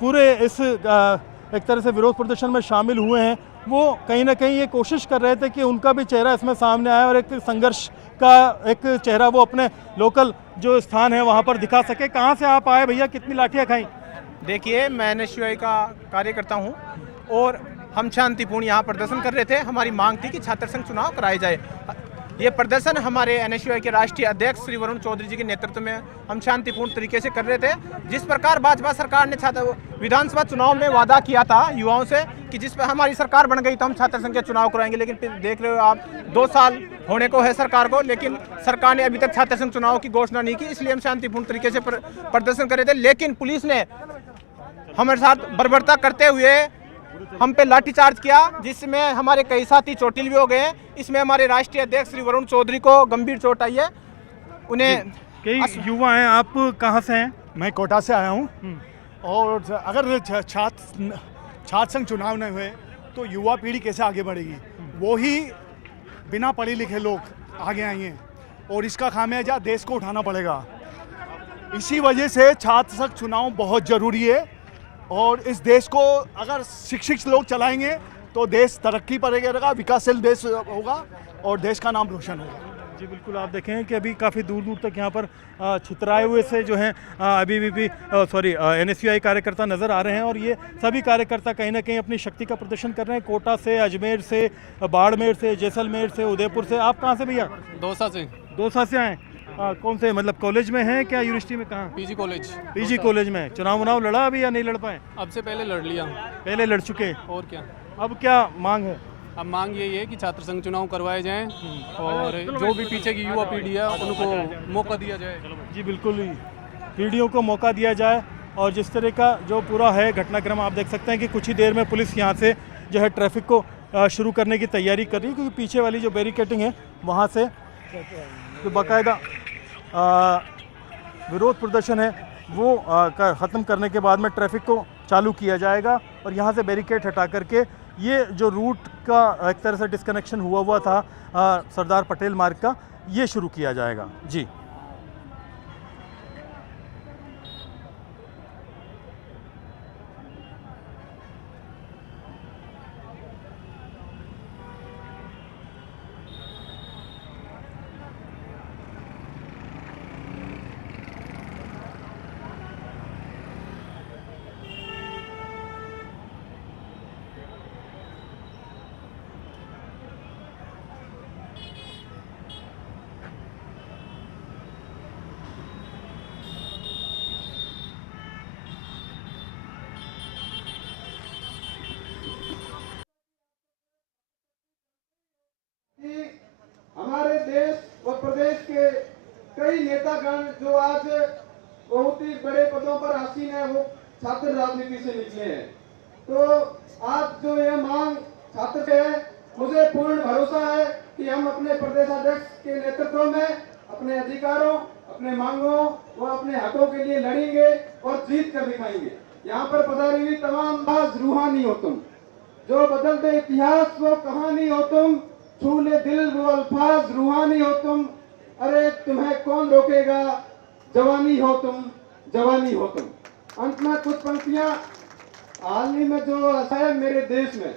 पूरे इस एक तरह से विरोध प्रदर्शन में शामिल हुए हैं, वो कहीं ना कहीं ये कोशिश कर रहे थे कि उनका भी चेहरा इसमें सामने आए और एक संघर्ष का एक चेहरा वो अपने लोकल जो स्थान है वहाँ पर दिखा सके। कहाँ से आप आए भैया, कितनी लाठियाँ खाई? देखिए, मैं NSUI का कार्यकर्ता हूँ और हम शांतिपूर्ण यहाँ प्रदर्शन कर रहे थे। हमारी मांग थी कि छात्र संघ चुनाव कराए जाए। ये प्रदर्शन हमारे NSUI के राष्ट्रीय अध्यक्ष श्री वरुण चौधरी जी के नेतृत्व में हम शांतिपूर्ण तरीके से कर रहे थे। जिस प्रकार भाजपा सरकार ने विधानसभा चुनाव में वादा किया था युवाओं से कि जिस पर हमारी सरकार बन गई तो हम छात्र संघ के चुनाव कराएंगे, लेकिन फिर देख रहे हो आप 2 साल होने को है सरकार को, लेकिन सरकार ने अभी तक छात्र संघ चुनाव की घोषणा नहीं की। इसलिए हम शांतिपूर्ण तरीके से प्रदर्शन कर रहे थे, लेकिन पुलिस ने हमारे साथ बर्बरता करते हुए हम पे लाठीचार्ज किया, जिसमें हमारे कई साथी चोटिल भी हो गए हैं। इसमें हमारे राष्ट्रीय अध्यक्ष श्री वरुण चौधरी को गंभीर चोट आई है। उन्हें कई युवा हैं, आप कहाँ से हैं? मैं कोटा से आया हूँ। और अगर छात्र संघ चुनाव नहीं हुए तो युवा पीढ़ी कैसे आगे बढ़ेगी? वो ही बिना पढ़े लिखे लोग आगे आएंगे और इसका खामियाजा देश को उठाना पड़ेगा। इसी वजह से छात्र संघ चुनाव बहुत ज़रूरी है और इस देश को अगर शिक्षित लोग चलाएंगे तो देश तरक्की पर रहेगा, विकासशील देश होगा और देश का नाम रोशन होगा। जी बिल्कुल, आप देखें कि अभी काफ़ी दूर दूर तक यहाँ पर छितराए हुए से जो हैं अभी भी NSUI कार्यकर्ता नज़र आ रहे हैं और ये सभी कार्यकर्ता कहीं ना कहीं अपनी शक्ति का प्रदर्शन कर रहे हैं। कोटा से, अजमेर से, बाड़मेर से, जैसलमेर से, उदयपुर से। आप कहाँ से भैया? दौसा से। दौसा से आए? कौन से मतलब कॉलेज में हैं क्या, यूनिवर्सिटी में? कहाँ? PG college. पीजी कॉलेज में। चुनाव लड़ा अभी या नहीं लड़ पाए? अब से पहले लड़ लिया। पहले लड़ चुके? और क्या। अब क्या मांग है? अब मांग यही है कि छात्र संघ चुनाव करवाए जाएं और जो भी पीछे की युवा पीढ़ी है उनको मौका दिया जाए। जी बिल्कुल, पीढ़ियों को मौका दिया जाए। और जिस तरह का जो पूरा है घटनाक्रम आप देख सकते हैं कि कुछ ही देर में पुलिस यहाँ से जो है ट्रैफिक को शुरू करने की तैयारी कर रही है, क्योंकि पीछे वाली जो बैरिकेटिंग है वहाँ से जो बाकायदा विरोध प्रदर्शन है वो ख़त्म करने के बाद में ट्रैफिक को चालू किया जाएगा और यहाँ से बैरिकेड हटा करके ये जो रूट का एक तरह से डिस्कनेक्शन हुआ था सरदार पटेल मार्ग का, ये शुरू किया जाएगा। जी हमारे देश व प्रदेश के कई नेतागण जो आज बहुत ही बड़े पदों पर आसीन है वो छात्र राजनीति से निकले हैं। तो आज जो यह मांग छात्र से है, मुझे पूर्ण भरोसा है कि हम अपने प्रदेशाध्यक्ष के नेतृत्व में अपने अधिकारों, अपने मांगों व अपने हकों के लिए लड़ेंगे और जीत कर दिखाएंगे। यहाँ पर पधारी हुई तमाम बाज रूहानी हो तुम, जो बदलते इतिहास वो कहानी हो तुम, छूले दिल वो अल्फाज रूहानी हो तुम, अरे तुम्हें कौन रोकेगा, जवानी हो तुम, जवानी हो तुम। अंत में कुछ पंक्तियां, हाल ही में जो है मेरे देश में,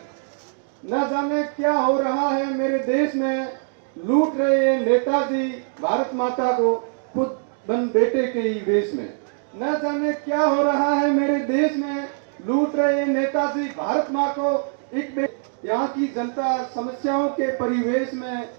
न जाने क्या हो रहा है मेरे देश में, लूट रहे हैं नेताजी भारत माता को खुद बन बेटे के ही वेश में। न जाने क्या हो रहा है मेरे देश में, लूट रहे हैं नेताजी भारत माँ को एक यहाँ की जनता समस्याओं के परिवेश में।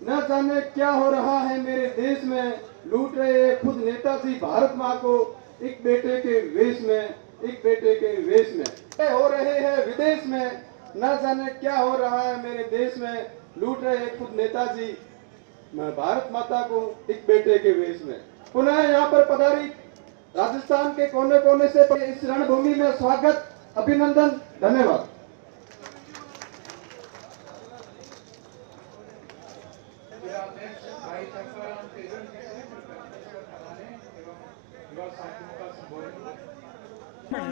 न जाने क्या हो रहा है मेरे देश में, लूट रहे हैं खुद नेताजी भारत माँ को एक बेटे के वेश में, एक बेटे के वेश में। हो रहे हैं विदेश में, न जाने क्या हो रहा है मेरे देश में, लूट रहे हैं खुद नेताजी भारत माता को एक बेटे के वेश में। पुनः यहाँ पर पधारी राजस्थान के कोने कोने से इस रणभूमि में स्वागत, अभिनंदन, धन्यवाद।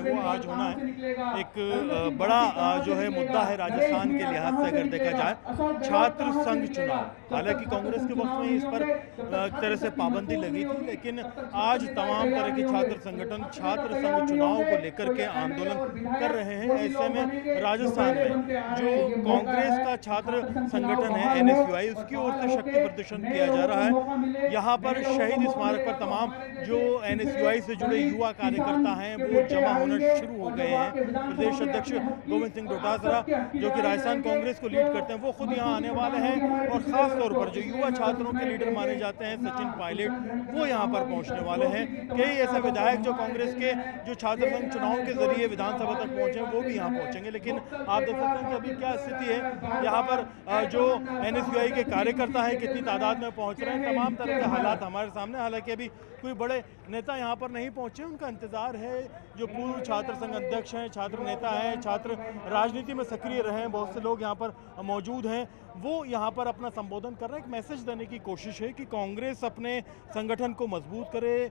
वो आज होना है एक बड़ा जो है मुद्दा है राजस्थान के लिहाज से अगर देखा जाए, छात्र संघ चुनाव। हालांकि कांग्रेस के वक्त में इस पर एक तरह से पाबंदी लगी थी, लेकिन आज तमाम तरह के छात्र संगठन छात्र संघ चुनाव को लेकर के आंदोलन कर रहे हैं। ऐसे में राजस्थान में जो कांग्रेस का छात्र संगठन है NSUI, उसकी ओर से शक्ति प्रदर्शन किया जा रहा है। यहाँ पर शहीद स्मारक पर तमाम जो NSUI से जुड़े युवा कार्यकर्ता हैं वो जमा होना शुरू हो गए हैं। प्रदेश अध्यक्ष गोविंद सिंह डोटासरा जो कि राजस्थान कांग्रेस को लीड करते हैं वो खुद यहाँ आने वाले हैं, और खास तौर पर जो युवा छात्रों के लीडर माने जाते हैं सचिन पायलट, वो यहाँ पर पहुँचने वाले हैं। कई ऐसे विधायक जो कांग्रेस के जो छात्र संघ चुनाव के जरिए विधानसभा तक पहुँचे वो भी यहाँ पहुँचेंगे। लेकिन आप देख सकते हैं कि अभी क्या स्थिति है यहाँ पर, जो NSUI के कार्यकर्ता हैं कितनी तादाद में पहुँच रहे हैं, तमाम तरह के हालात हमारे सामने। हालांकि अभी कोई बड़े नेता यहाँ पर नहीं पहुँचे, उनका इंतजार है। जो पूर्व छात्र संघ अध्यक्ष हैं, छात्र नेता हैं, छात्र राजनीति में सक्रिय रहे हैं, बहुत से लोग यहाँ पर मौजूद हैं, वो यहाँ पर अपना संबोधन कर रहे हैं। एक मैसेज देने की कोशिश है कि कांग्रेस अपने संगठन को मजबूत करे,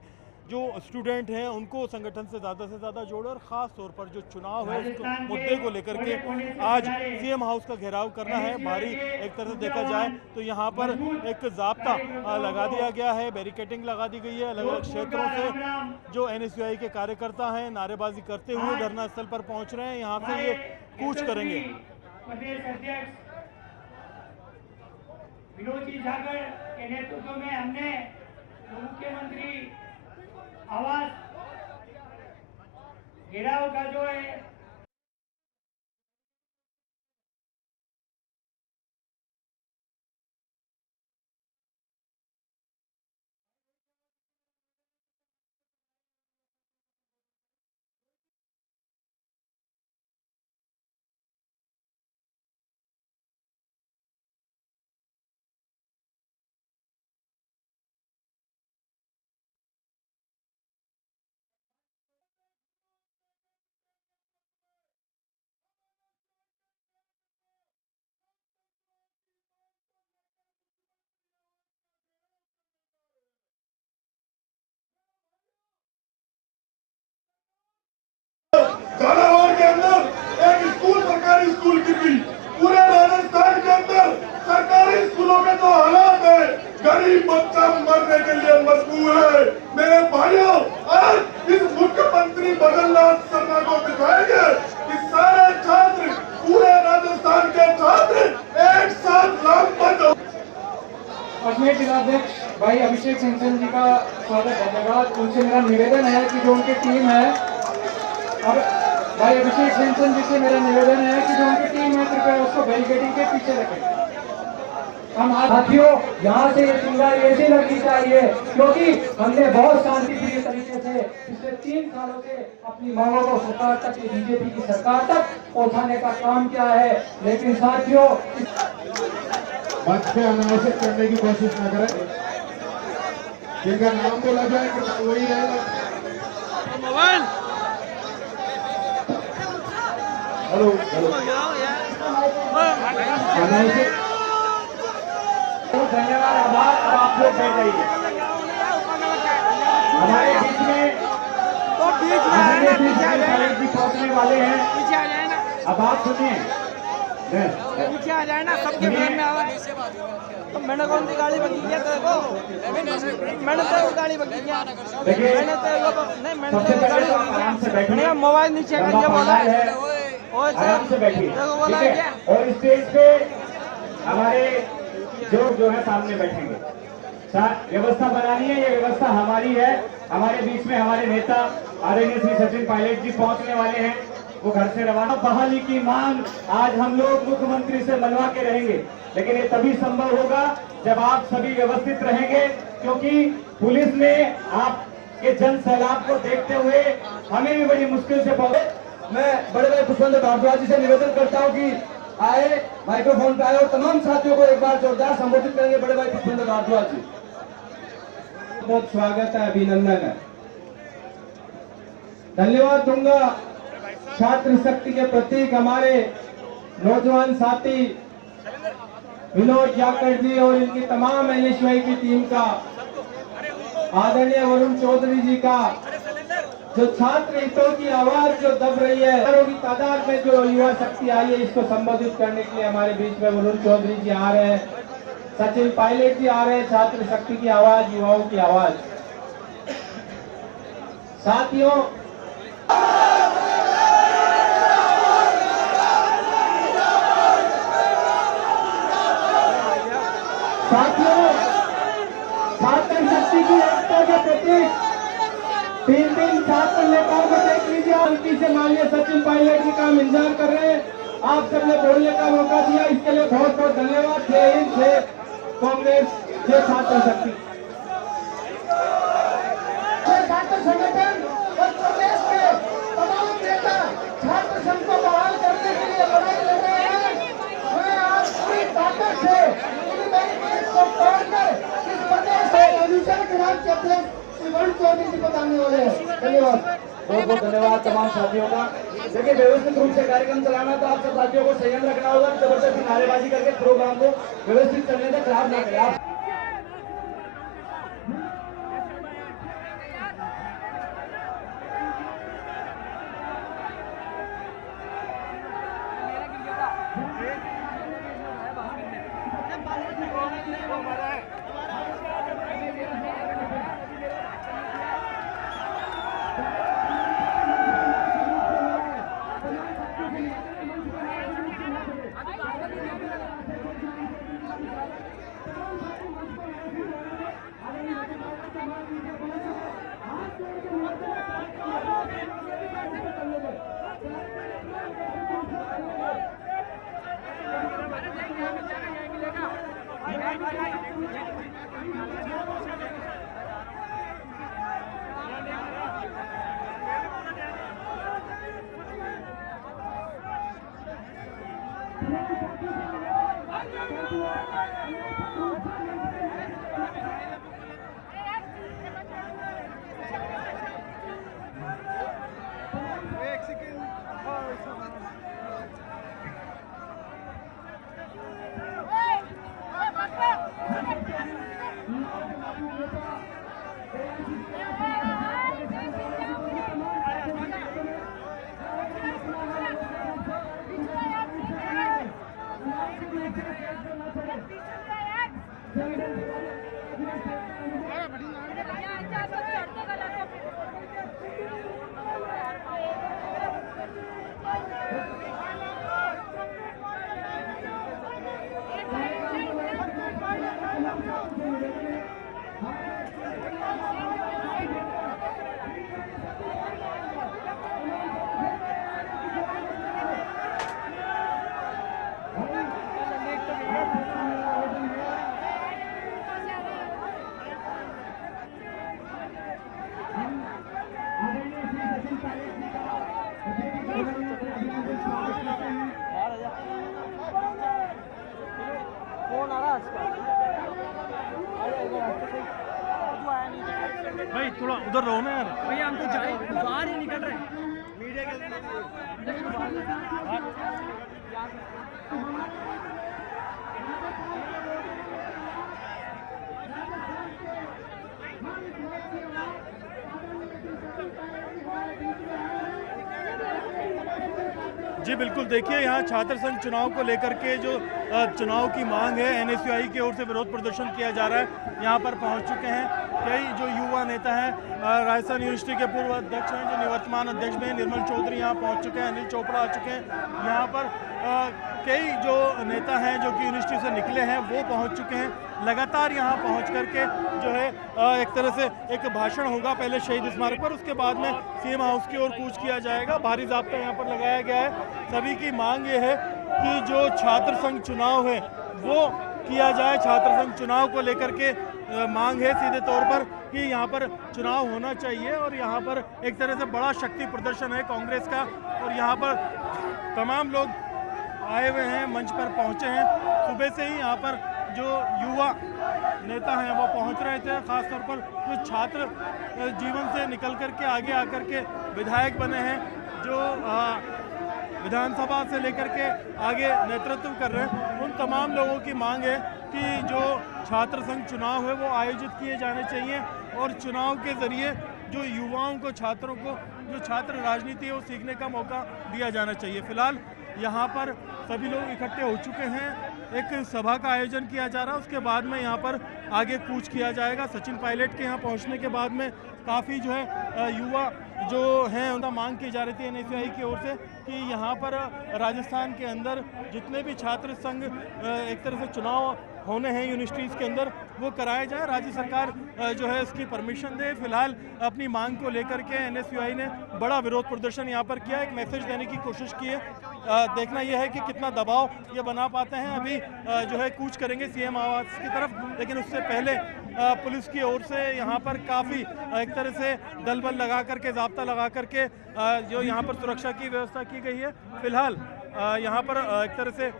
जो स्टूडेंट हैं उनको संगठन से ज़्यादा जोड़े, और ख़ास तौर पर जो चुनाव है उस मुद्दे को लेकर के आज CM हाउस का घेराव करना है। भारी एक तरह से देखा जाए तो यहाँ पर एक जाब्ता लगा दिया गया है, बैरिकेडिंग लगा दी गई है। अलग अलग क्षेत्रों से जो NSUI के कार्यकर्ता हैं नारेबाजी करते हुए धरना स्थल पर पहुँच रहे हैं, यहाँ से ये कूच करेंगे। प्रदेश अध्यक्ष विनोद जी जागर के नेतृत्व में हमने मुख्यमंत्री आवास घेराव का जो है झालावाड़ के अंदर एक स्कूल, सरकारी स्कूल की भी, पूरे राजस्थान के अंदर सरकारी स्कूलों के जो हालात है, गरीब बच्चा मरने के लिए मजबूर है। मेरे भाइयों, आज इस मुख्यमंत्री भजनलाल शर्मा को दिखाएंगे कि सारे छात्र, पूरे राजस्थान के छात्र एक साथ लामबंद हो। अजमेर जिलाध्यक्ष भाई अभिषेक सिंह जी का स्वागत, धन्यवाद। उनसे मेरा निवेदन है कि जो उनकी टीम है, अब भाई अभिषेक सिंह जी से मेरा निवेदन है कि जो उनकी टीम है कृपया उसको बैरिकेडिंग के पीछे रखें। हम साथियों यहाँ से ये चिंगारी ऐसी लगनी चाहिए, क्योंकि हमने बहुत शांतिप्रिय तरीके से पिछले 3 सालों से अपनी मांगों को सरकार तक, BJP की सरकार तक पहुँचाने का काम किया है। लेकिन साथियों मंच पे अनावश्यक करने की कोशिश न करें, जिनका नाम बोला जाए कि वही रहेगा। हेलो धन्यवाद, आभार। अब आप लोग बैठ जाइए। हमारे बीच में पहुंचने वाले हैं। अब आप सुनिए, पीछे आ जाए ना, सबके बगल में आवाज। तो मैंने कौन सी गाड़ी बगी है तेरे को? मैंने तो गाड़ी बगी है, मैंने तो गाड़ी बगी, मोबाइल नीचे करके बोला है। आराम से बैठिए, ठीक है। और स्टेज पे हमारे जो है सामने बैठेंगे। व्यवस्था बनानी है, ये व्यवस्था हमारी है। हमारे बीच में हमारे नेता आदरणीय श्री सचिन पायलट जी पहुंचने वाले हैं, वो घर से रवाना। बहाली की मांग आज हम लोग मुख्यमंत्री से मनवा के रहेंगे, लेकिन ये तभी संभव होगा जब आप सभी व्यवस्थित रहेंगे, क्योंकि पुलिस ने आपके जन सैलाब को देखते हुए हमें भी बड़ी मुश्किल से पहुंचे। मैं बड़े भाई पुष्पेंद्र भारद्वाज जी से निवेदन करता हूं कि आए, माइक्रोफोन पे आए और तमाम साथियों को एक बार जोरदार संबोधित करेंगे। बड़े भाई पुष्पेंद्र भारद्वाज जी, बहुत स्वागत है, अभिनंदन है। धन्यवाद दूंगा छात्र शक्ति के प्रतीक हमारे नौजवान साथी विनोद जाकर जी और इनकी तमाम NSUI की टीम का, आदरणीय वरुण चौधरी जी का, जो छात्र हितों की आवाज जो दब रही है, हजारों की तादाद में जो युवा शक्ति आई है, इसको संबोधित करने के लिए हमारे बीच में वरुण चौधरी जी आ रहे हैं। सचिन पायलट जी आ रहे हैं, छात्र शक्ति की आवाज, युवाओं की आवाज। साथियों छात्र शक्ति की एकता के प्रतीक 3 छात्र नेताओं को देख लीजिए। हल्की से माननीय सचिन पायलट जी का हम इंतजार कर रहे हैं। आप सबने बोलने का मौका दिया, इसके लिए बहुत बहुत धन्यवाद। जय हिंद, जय कांग्रेस, जय छात्र शक्ति। छात्र संगठन और प्रदेश के तमाम नेता छात्र संघ को बहाल करने के लिए लड़ाई लड़ रहे हैं। मैं आज पूरी ताकत से को तोड़कर इस प्रदेश से अनुसार के राज्य अध्यक्ष श्री वरुण चौधरी जी को जानने वाले हैं। धन्यवाद, बहुत बहुत धन्यवाद तमाम साथियों का। देखिए, व्यवस्थित रूप से कार्यक्रम चलाना तो आप सब साथियों को संयम रखना होगा। जबरदस्ती नारेबाजी करके प्रोग्राम को व्यवस्थित चलने का खराब ना करें आप। भाई थोड़ा उधर रहो ना यार। भैया हम तो बाहर ही निकल रहे हैं मीडिया के। जी बिल्कुल, देखिए यहाँ छात्र संघ चुनाव को लेकर के जो चुनाव की मांग है एनएसयूआई की ओर से विरोध प्रदर्शन किया जा रहा है। यहाँ पर पहुँच चुके हैं कई जो युवा नेता हैं। राजस्थान यूनिवर्सिटी के पूर्व अध्यक्ष हैं, जो निवर्तमान अध्यक्ष में निर्मल चौधरी यहाँ पहुँच चुके हैं, अनिल चोपड़ा आ चुके हैं। यहाँ पर कई जो नेता हैं जो कि यूनिवर्सिटी से निकले हैं वो पहुँच चुके हैं। लगातार यहाँ पहुँच करके जो है एक तरह से एक भाषण होगा पहले शहीद स्मारक पर, उसके बाद में सीएम हाउस की ओर कूच किया जाएगा। भारी ज़ाब्ता यहाँ पर लगाया गया है। सभी की मांग ये है कि जो छात्र संघ चुनाव है वो किया जाए। छात्र संघ चुनाव को लेकर के मांग है सीधे तौर पर कि यहाँ पर चुनाव होना चाहिए और यहाँ पर एक तरह से बड़ा शक्ति प्रदर्शन है कांग्रेस का। और यहाँ पर तमाम लोग आए हुए हैं, मंच पर पहुँचे हैं। सुबह से ही यहाँ पर जो युवा नेता हैं वो पहुँच रहे थे, ख़ासतौर पर जो छात्र जीवन से निकल कर के आगे आकर के विधायक बने हैं, जो विधानसभा से लेकर के आगे नेतृत्व कर रहे हैं, उन तमाम लोगों की मांग है कि जो छात्र संघ चुनाव है वो आयोजित किए जाने चाहिए और चुनाव के ज़रिए जो युवाओं को, छात्रों को जो छात्र राजनीति है वो सीखने का मौका दिया जाना चाहिए। फिलहाल यहाँ पर सभी लोग इकट्ठे हो चुके हैं। एक सभा का आयोजन किया जा रहा है, उसके बाद में यहाँ पर आगे कूच किया जाएगा। सचिन पायलट के यहाँ पहुँचने के बाद में काफ़ी जो है युवा जो हैं उनका मांग की जा रही थी NSUI की ओर से कि यहाँ पर राजस्थान के अंदर जितने भी छात्र संघ एक तरह से चुनाव होने हैं यूनिवर्सिटीज़ के अंदर वो कराया जाए। राज्य सरकार जो है इसकी परमिशन दे। फिलहाल अपनी मांग को लेकर के NSUI ने बड़ा विरोध प्रदर्शन यहाँ पर किया, एक मैसेज देने की कोशिश की है। देखना यह है कि कितना दबाव ये बना पाते हैं। अभी जो है कूच करेंगे CM आवास की तरफ, लेकिन उससे पहले पुलिस की ओर से यहाँ पर काफ़ी एक तरह से दल बल लगा करके, जाब्ता लगा करके जो यहाँ पर सुरक्षा की व्यवस्था की गई है। फिलहाल यहाँ पर एक तरह से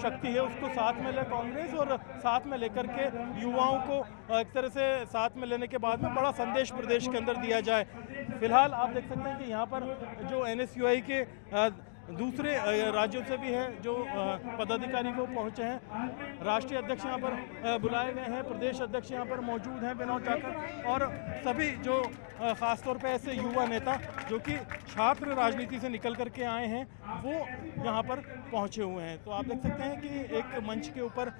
शक्ति है उसको साथ में ले कांग्रेस और साथ में लेकर के युवाओं को एक तरह से साथ में लेने के बाद में बड़ा संदेश प्रदेश के अंदर दिया जाए। फिलहाल आप देख सकते हैं कि यहाँ पर जो NSUI के दूसरे राज्यों से भी है जो पदाधिकारी को पहुँचे हैं। राष्ट्रीय अध्यक्ष यहाँ पर बुलाए गए हैं, प्रदेश अध्यक्ष यहाँ पर मौजूद हैं विनोद जाखड़, और सभी जो ख़ासतौर पे ऐसे युवा नेता जो कि छात्र राजनीति से निकल करके आए हैं वो यहाँ पर पहुँचे हुए हैं। तो आप देख सकते हैं कि एक मंच के ऊपर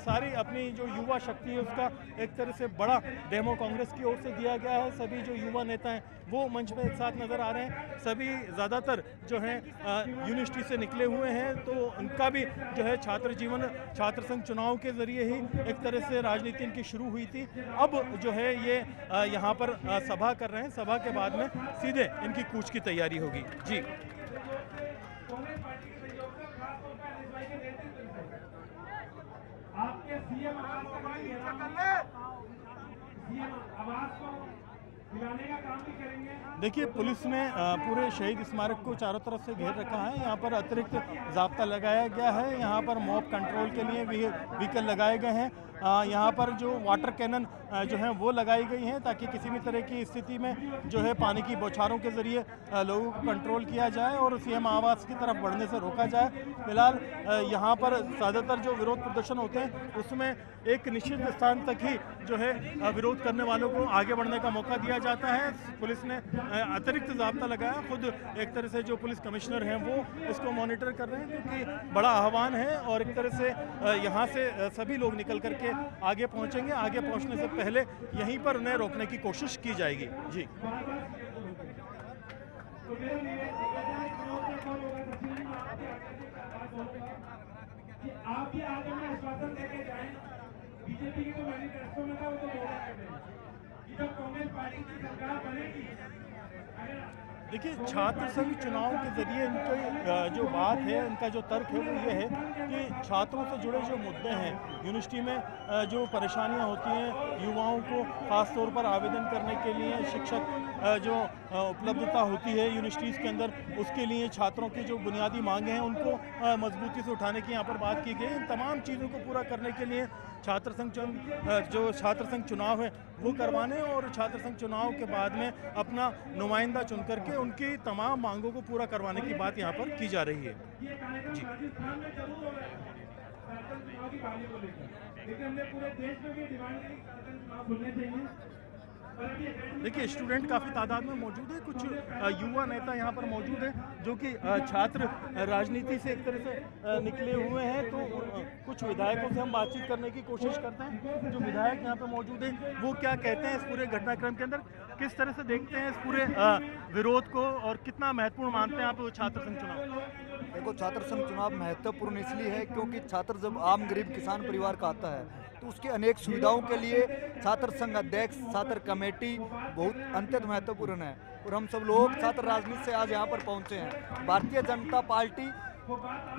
सारी अपनी जो युवा शक्ति है उसका एक तरह से बड़ा डेमो कांग्रेस की ओर से दिया गया है। सभी जो युवा नेता हैं वो मंच पे एक साथ नज़र आ रहे हैं। सभी ज़्यादातर जो हैं यूनिवर्सिटी से निकले हुए हैं, तो उनका भी जो है छात्र जीवन छात्र संघ चुनाव के ज़रिए ही एक तरह से राजनीति इनकी शुरू हुई थी। अब जो है ये यहाँ पर सभा कर रहे हैं। सभा के बाद में सीधे इनकी कूच की तैयारी होगी। जी आपके CM आवास को दिलाने का काम भी करेंगे। देखिए, पुलिस ने पूरे शहीद स्मारक को चारों तरफ से घेर रखा है। यहाँ पर अतिरिक्त जाब्ता लगाया गया है। यहाँ पर मॉब कंट्रोल के लिए व्हीकल लगाए गए हैं। यहाँ पर जो वाटर कैनन जो हैं वो लगाई गई हैं ताकि किसी भी तरह की स्थिति में जो है पानी की बौछारों के ज़रिए लोगों को कंट्रोल किया जाए और CM आवास की तरफ बढ़ने से रोका जाए। फिलहाल यहाँ पर ज़्यादातर जो विरोध प्रदर्शन होते हैं उसमें एक निश्चित स्थान तक ही जो है विरोध करने वालों को आगे बढ़ने का मौका दिया जाता है। पुलिस ने अतिरिक्त जाब्ता लगाया। खुद एक तरह से जो पुलिस कमिश्नर हैं वो इसको मॉनिटर कर रहे हैं क्योंकि बड़ा आह्वान है और एक तरह से यहाँ से सभी लोग निकल करके आगे पहुँचेंगे। आगे पहुँचने से पहले यहीं पर उन्हें रोकने की कोशिश की जाएगी। जी आप भी आगे में आश्वासन देके जाएं। बीजेपी की तो मैनिफेस्टो में था वो तो बोला कि जब कांग्रेस पार्टी की सरकार बनेगी। देखिए, छात्र संघ चुनाव के जरिए इनकी जो बात है, इनका जो तर्क है वो ये है कि छात्रों से जुड़े जो मुद्दे हैं, यूनिवर्सिटी में जो परेशानियां होती हैं, युवाओं को ख़ास तौर पर आवेदन करने के लिए शिक्षक जो उपलब्धता होती है यूनिवर्सिटीज़ के अंदर, उसके लिए छात्रों की जो बुनियादी मांगे हैं उनको मजबूती से उठाने की यहाँ पर बात की गई। इन तमाम चीज़ों को पूरा करने के लिए छात्र संघ चुनाव है वो करवाने और छात्र संघ चुनाव के बाद में अपना नुमाइंदा चुन करके उनकी तमाम मांगों को पूरा करवाने की बात यहाँ पर की जा रही है। जी देखिए, स्टूडेंट काफ़ी तादाद में मौजूद है। कुछ युवा नेता यहाँ पर मौजूद हैं जो कि छात्र राजनीति से एक तरह से निकले हुए हैं। तो कुछ विधायकों से हम बातचीत करने की कोशिश करते हैं। जो विधायक यहाँ पर मौजूद हैं वो क्या कहते हैं इस पूरे घटनाक्रम के अंदर, किस तरह से देखते हैं इस पूरे विरोध को और कितना महत्वपूर्ण मानते हैं आप छात्र संघ चुनाव? देखो, छात्र संघ चुनाव महत्वपूर्ण इसलिए है क्योंकि छात्र जब आम गरीब किसान परिवार का आता है तो उसकी अनेक सुविधाओं के लिए छात्र संघ अध्यक्ष, छात्र कमेटी बहुत अत्यंत महत्वपूर्ण है। और हम सब लोग छात्र राजनीति से आज यहाँ पर पहुँचे हैं। भारतीय जनता पार्टी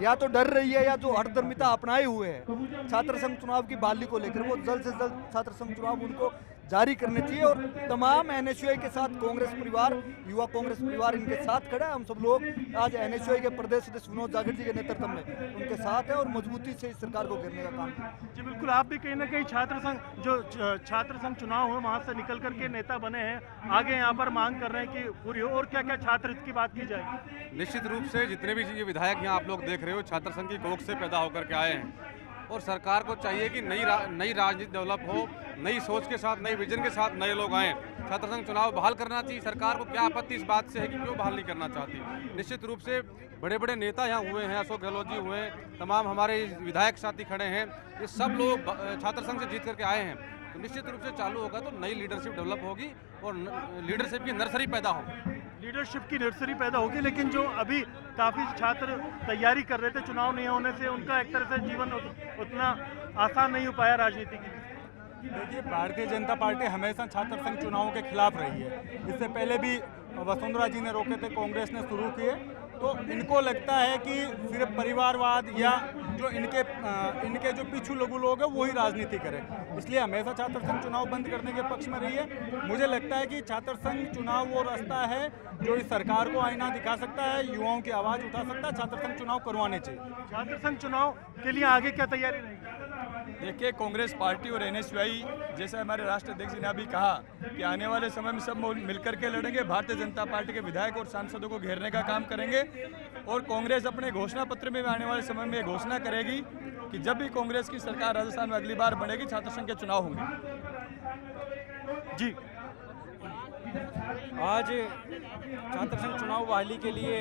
या तो डर रही है या जो हठधर्मिता अपनाए हुए है छात्र संघ चुनाव की बहाली को लेकर, वो जल्द से जल्द छात्र संघ चुनाव उनको जारी करने चाहिए। और तमाम NSUI के साथ कांग्रेस परिवार, युवा कांग्रेस परिवार इनके साथ खड़ा है। हम सब लोग आज NSUI के प्रदेश अध्यक्ष विनोद जाखड़ जी के नेतृत्व में उनके साथ है और मजबूती से इस सरकार को घेरने का काम किया। जी बिल्कुल, आप भी कहीं ना कहीं छात्र संघ चुनाव हो वहाँ से निकल करके नेता बने हैं, आगे यहाँ पर मांग कर रहे हैं कि पूरी हो और क्या क्या छात्र हित की बात की जाएगी? निश्चित रूप से जितने भी ये विधायक यहाँ आप लोग देख रहे हो छात्र संघ की कोख से पैदा होकर के आए हैं और सरकार को चाहिए कि नई राजनीति डेवलप हो, नई सोच के साथ, नई विजन के साथ नए लोग आएँ। छात्र संघ चुनाव बहाल करना चाहिए। सरकार को क्या आपत्ति इस बात से है कि क्यों बहाल नहीं करना चाहती। निश्चित रूप से बड़े बड़े नेता यहाँ हुए हैं, अशोक गहलोत जी हुए, तमाम हमारे विधायक साथी खड़े हैं, ये सब लोग छात्र संघ से जीत करके आए हैं। तो निश्चित रूप से चालू होगा तो नई लीडरशिप डेवलप होगी और लीडरशिप की नर्सरी पैदा होगी। लीडरशिप की नर्सरी पैदा होगी, लेकिन जो अभी काफ़ी छात्र तैयारी कर रहे थे, चुनाव नहीं होने से उनका एक तरह से जीवन उतना आसान नहीं हो पाया राजनीति की। देखिए, भारतीय जनता पार्टी हमेशा छात्र संघ चुनावों के खिलाफ रही है। इससे पहले भी वसुंधरा जी ने रोके थे, कांग्रेस ने शुरू किए। तो इनको लगता है कि सिर्फ परिवारवाद या जो इनके जो पीछू लघु लोग हैं वही राजनीति करें, इसलिए हमेशा छात्र संघ चुनाव बंद करने के पक्ष में रही है। मुझे लगता है कि छात्र संघ चुनाव वो रास्ता है जो इस सरकार को आईना दिखा सकता है, युवाओं की आवाज़ उठा सकता है। छात्र संघ चुनाव करवाने चाहिए। छात्र संघ चुनाव के लिए आगे क्या तैयारी रहेगी? देखिए, कांग्रेस पार्टी और NSUI जैसे हमारे राष्ट्रीय अध्यक्ष जी ने अभी कहा कि आने वाले समय में सब मिलकर के लड़ेंगे, भारतीय जनता पार्टी के विधायक और सांसदों को घेरने का काम करेंगे। और कांग्रेस अपने घोषणा पत्र में आने वाले समय में घोषणा करेगी कि जब भी कांग्रेस की सरकार राजस्थान में अगली बार बनेगी, छात्र संघ के चुनाव होंगे। जी, आज छात्र संघ चुनाव बहाली के लिए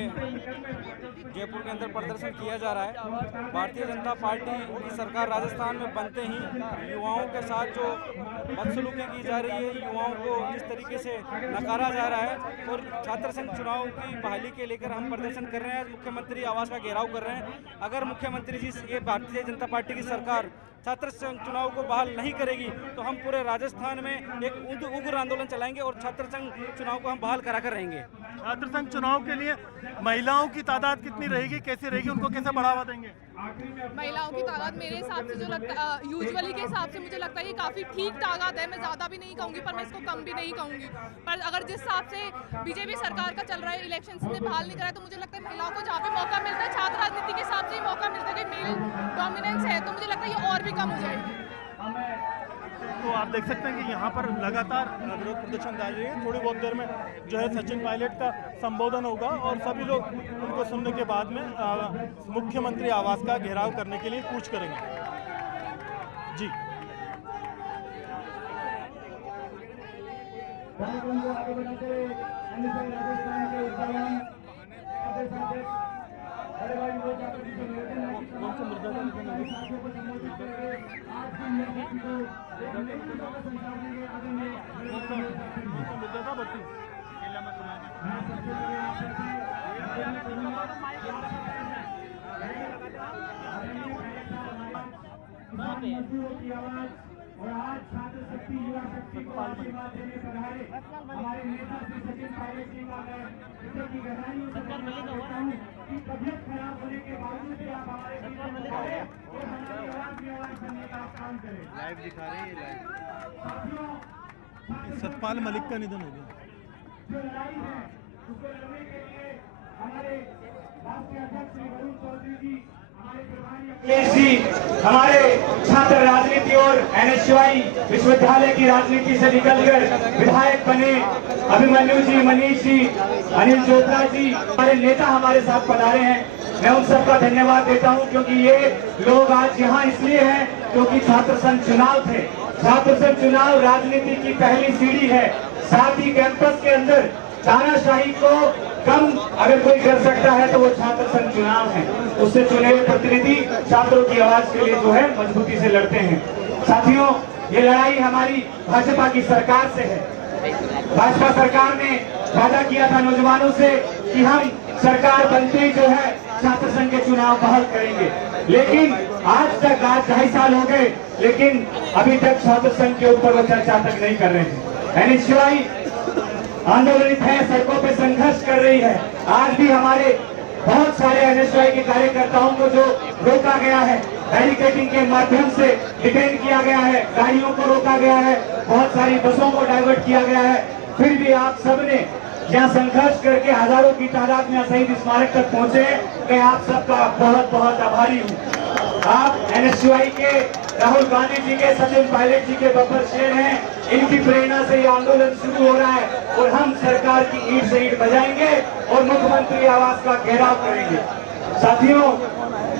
जयपुर के अंदर प्रदर्शन किया जा रहा है। भारतीय जनता पार्टी की सरकार राजस्थान में बनते ही युवाओं के साथ जो बदसलूकी की जा रही है, युवाओं को इस तरीके से नकारा जा रहा है और छात्र संघ चुनाव की बहाली के लेकर हम प्रदर्शन कर रहे हैं। मुख्यमंत्री आवास का घेराव कर रहे हैं। अगर मुख्यमंत्री जी ये भारतीय जनता पार्टी की सरकार छात्र संघ चुनाव को बहाल नहीं करेगी तो हम पूरे राजस्थान में एक उग्र आंदोलन चलाएंगे और छात्र संघ चुनाव को हम बहाल कराकर रहेंगे। छात्र संघ चुनाव के लिए महिलाओं की तादाद कितनी रहेगी, कैसे रहेगी, उनको कैसे बढ़ावा देंगे? महिलाओं की तादाद मेरे हिसाब से जो लगता यूजुअली के हिसाब से मुझे लगता है ये काफ़ी ठीक तादाद है। मैं ज़्यादा भी नहीं कहूँगी पर मैं इसको कम भी नहीं कहूँगी। पर अगर जिस हिसाब से बीजेपी सरकार का चल रहा है, इलेक्शन ने बहाल नहीं करा है, तो मुझे लगता है महिलाओं को जहाँ पे मौका मिलता है छात्र राजनीति के हिसाब से ही मौका मिलता है कि मेल डोमिनेंस है, तो मुझे लगता है ये और भी कम हो जाएगी। तो आप देख सकते हैं कि यहाँ पर लगातार विरोध प्रदर्शन जारी है। थोड़ी बहुत देर में जो है सचिन पायलट का संबोधन होगा और सभी लोग उनको सुनने के बाद में मुख्यमंत्री आवास का घेराव करने के लिए कूच करेंगे। जी, और आज छात्र शक्ति युवा शक्ति को आशीर्वाद देने पधारे हमारे नेता श्री सचिन पायलट जी का मैं की गहराइयों से करता हूँ कि तबियत खराब होने के बावजूद भी आप हमारे और हमारी आवाज में आवाज बनने का काम करें। लाइव दिखा रहे हैं, सतपाल मलिक का निधन हो गया। जो लड़ाई है उसको लड़ने के लिए हमारे राष्ट्रीय अध्यक्ष श्री वरुण चौधरी जी, हमारे छात्र राजनीति और NSUI विश्वविद्यालय की राजनीति से निकलकर विधायक बने अभिमन्यु जी, मनीष जी, अनिल चोपड़ा जी, हमारे नेता हमारे साथ पधारे हैं। मैं उन सबका धन्यवाद देता हूं क्योंकि ये लोग आज यहाँ इसलिए हैं क्योंकि छात्र संघ चुनाव थे। छात्र संघ चुनाव राजनीति की पहली सीढ़ी है। साथ ही कैंपस के अंदर तानाशाही को कम अगर कोई कर सकता है तो वो छात्र संघ चुनाव है। उससे चुने हुए प्रतिनिधि छात्रों की आवाज के लिए जो है मजबूती से लड़ते हैं। साथियों, ये लड़ाई हमारी भाजपा की सरकार से है। भाजपा सरकार ने वादा किया था नौजवानों से कि हम सरकार बनते ही जो है छात्र संघ के चुनाव बहाल करेंगे, लेकिन आज 2.5 साल हो गए, लेकिन अभी तक छात्र संघ के ऊपर वो चर्चा तक नहीं कर रहे हैं। NSUI आंदोलित है, सड़कों पे संघर्ष कर रही है। आज भी हमारे बहुत सारे NSUI के कार्यकर्ताओं को जो रोका गया है, बैरिकेडिंग के माध्यम से डिटेन किया गया है, गाड़ियों को रोका गया है, बहुत सारी बसों को डाइवर्ट किया गया है, फिर भी आप सबने यहाँ संघर्ष करके हजारों की तादाद में शहीद स्मारक तक पहुंचे। मैं आप सबका बहुत बहुत आभारी हूँ। आप NSUI के राहुल गांधी जी के, सचिन पायलट जी के बब्बर शेर हैं। इनकी प्रेरणा से ये आंदोलन शुरू हो रहा है और हम सरकार की ईंट से ईंट बजाएंगे और मुख्यमंत्री आवास का घेराव करेंगे। साथियों,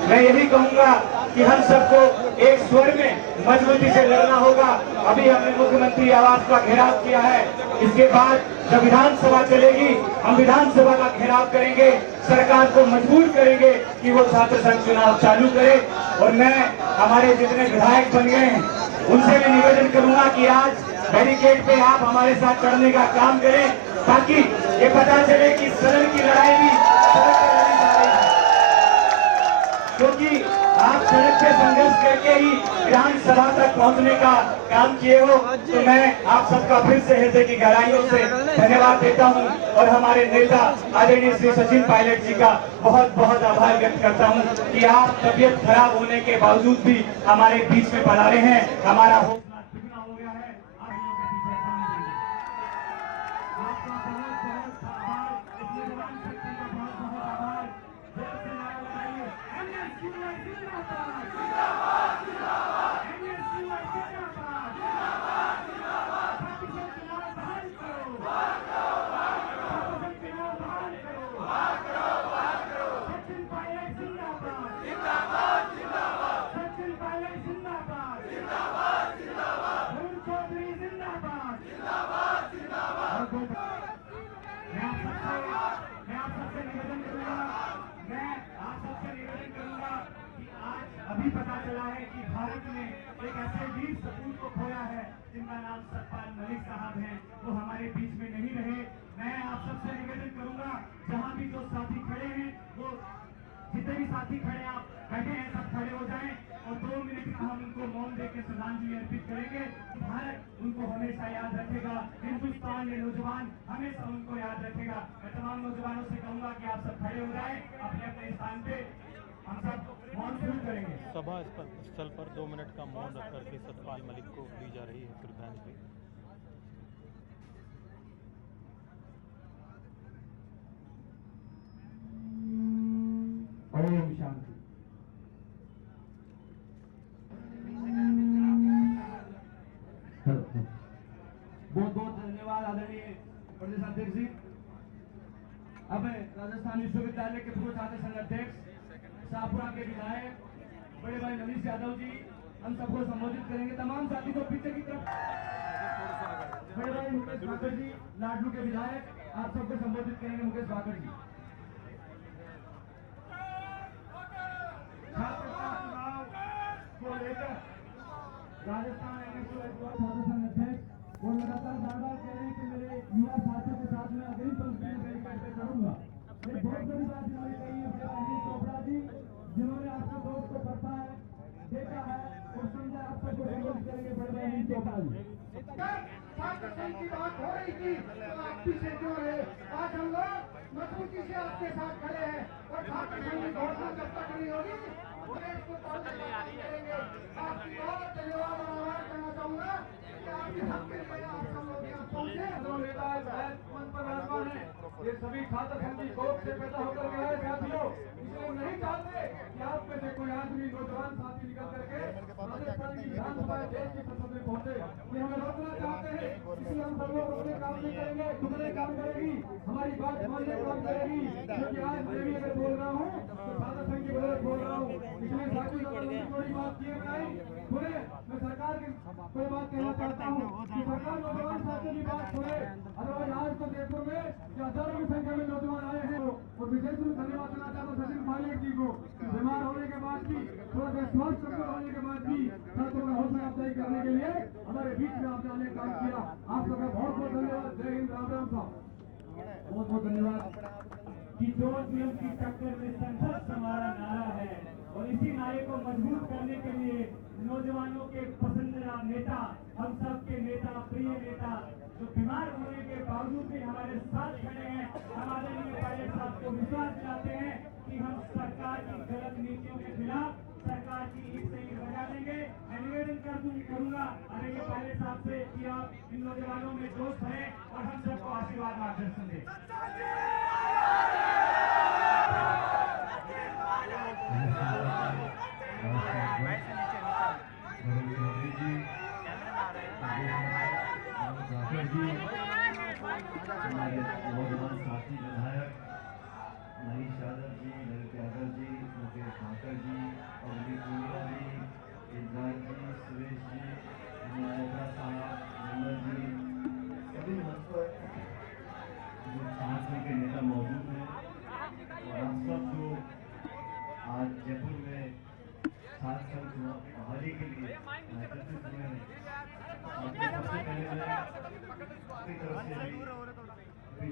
मैं यही कहूंगा कि हम सबको एक स्वर में मजबूती से लड़ना होगा। अभी हमने मुख्यमंत्री आवास का घेराव किया है, इसके बाद जब विधानसभा चलेगी हम विधानसभा का घेराव करेंगे, सरकार को मजबूर करेंगे कि वो छात्र संघ चुनाव चालू करे। और मैं हमारे जितने विधायक बन गए हैं उनसे भी निवेदन करूंगा कि आज बैरिकेड पे आप हमारे साथ चढ़ने का काम करें, ताकि ये पता चले कि सदन की लड़ाई भी सड़क पे लड़ी जा रही है, क्योंकि आप सड़क पे संघर्ष करके ही विधानसभा तक पहुंचने का काम किए हो। तो मैं आप सबका फिर से हृदय की गहराइयों से धन्यवाद देता हूं और हमारे नेता आदरणीय श्री सचिन पायलट जी का बहुत बहुत आभार व्यक्त करता हूं कि आप तबियत खराब होने के बावजूद भी हमारे बीच में पधारे हैं। हमारा हौसला दुगना हो गया है। आप लोगों के पीछे काम करेंगे। आपका बहुत बहुत आभार, इतने जवान शक्ति का बहुत बहुत आभार। जोर से नारा लगाइए, एनएसयूआई जिंदाबाद, जिंदाबाद, जिंदाबाद, एनएसयूआई जिंदाबाद, जिंदाबाद, जिंदाबाद, छात्र संघ चुनाव बहाल करो, बहाल करो, बहाल करो, छात्र संघ चुनाव बहाल करो, बहाल करो, बहाल करो, सचिन पायलट जिंदाबाद, जिंदाबाद, जिंदाबाद, सचिन पायलट जिंदाबाद, जिंदाबाद, जिंदाबाद, वरुण चौधरी जिंदाबाद, जिंदाबाद, जिंदाबाद। मैं आप सबसे निवेदन करूंगा कि आज अभी पता चला है कि भारत ने एक ऐसे वीर सपूत को खोया है जिनका नाम सतपाल मलिक साहब है, वो हमारे बीच में नहीं रहे। मैं आप सबसे निवेदन करूंगा, जहां भी जो साथी खड़े हैं, वो जितने भी साथी खड़े आप बैठे हैं सब खड़े हो जाएं और 2 मिनट का हम उनको मौन देकर श्रद्धांजलि अर्पित करेंगे। भारत उनको हमेशा याद रखेगा, हिंदुस्तान के नौजवान हमेशा उनको याद रखेगा। मैं तमाम नौजवानों से कहूंगा कि आप सब खड़े हो जाएं अपने अपने स्थान पे, हम सब मौन शुरू करेंगे। सभा स्थल पर 2 मिनट का मौन रख करके सतपाल मलिक को दी जा रही है श्रद्धांजलि। ओम शांति। बहुत बहुत धन्यवाद आदरणीय प्रदेश अध्यक्ष जी। अब राजस्थान विश्वविद्यालय के पूर्व छात्र संघ अध्यक्ष शाहपुरा के विधायक बड़े भाई नवीश यादव जी हम सबको संबोधित करेंगे। तमाम साथी को पीछे की तरफ, बड़े भाई मुकेश भाकर जी लाडलू के विधायक आप सबको संबोधित करेंगे। मुकेश भाकर जी। छात्र चुनाव को लेकर राजस्थान छात्र संघ अध्यक्ष वो लगातार बार-बार कह रहे हैं कि मेरे युवा साथियों के साथ में अग्रिम पंक्ति में बैरिकेड पे खड़ूंगा। एक बहुत बड़ी बात इन्होंने कही है अनिल चोपड़ा जी, जिन्होंने आपके दोस्त को पढ़ा है, देखा है और समझा। आप सबको संबोधित करेंगे बड़े भाई अनिल चोपड़ा जी। छात्र संघ की बात हो रही थी तो आप पीछे क्यों रहे? आज हम लोग मजबूती से आपके साथ खड़े हैं और छात्र संघ की घोषणा जब तक नहीं होगी देश को करेंगे। आपकी बहुत धन्यवाद और आभार करना चाहूंगा कि आपके हक के लिए आप सब लोग यहाँ पहुंचे। जो नेता मन पर विराजमान है, ये सभी छात्र संघ की कोख से पैदा होकर के आए साथियों, इसलिए नहीं चाहते कि आप में से कोई आदमी नौजवान साथी निकल करके राजस्थान की विधानसभा देश की संसद में पहुंचे। ये हमें रोकना चाहते हैं, इसलिए हम सब लोग अपने काम नहीं करेंगे, दूसरे काम करेगी, हमारी बात मानने काम करेगी। क्योंकि आज मैं भी अगर बोल रहा हूँ तो छात्र संघ की वजह बोल रहा हूँ, इसलिए साथी थोड़ी बात किए बनाई थोड़े। मैं सरकार की कोई बात कहना चाहता हूँ कि सरकार नौजवान साथियों की बात सुने। अदरवाइज आज तो जयपुर में हजारों की संख्या में नौजवान आए हैं और विशेष रूप से धन्यवाद देना चाहता हूँ सचिन पायलट जी को। बीमार होने के बाद भी, थोड़ा सा स्वास्थ्य कमजोर होने के बाद भी छात्रों का हौसला अफजाई करने के लिए हमारे बीच में आपने अनेक काम किया। आप सबका बहुत बहुत धन्यवाद। जय हिंद, राम राम साहब, बहुत बहुत धन्यवाद। कि जो नियम की टक्कर में संघर्ष हमारा नारा है और इसी नारे को मजबूत करने के लिए नौजवानों के पसंदीदा नेता, हम सब के नेता, प्रिय नेता, जो बीमार होने के बावजूद भी हमारे साथ खड़े हैं, हमारे लिए पायलट साहब को विश्वास दिलाते हैं कि हम सरकार की गलत नीतियों के खिलाफ सरकार की ईट से ईट बजा देंगे। मैं निवेदन करूंगा आदरणीय पायलट साहब से कि आप इन नौजवानों में जोश भरें और हम सबको आशीर्वाद मार्गदर्शन दें। हमारे नौजवान साथी विधायक मनीष यादव जी, ललित यादव जी, मुकेश भाकर जी और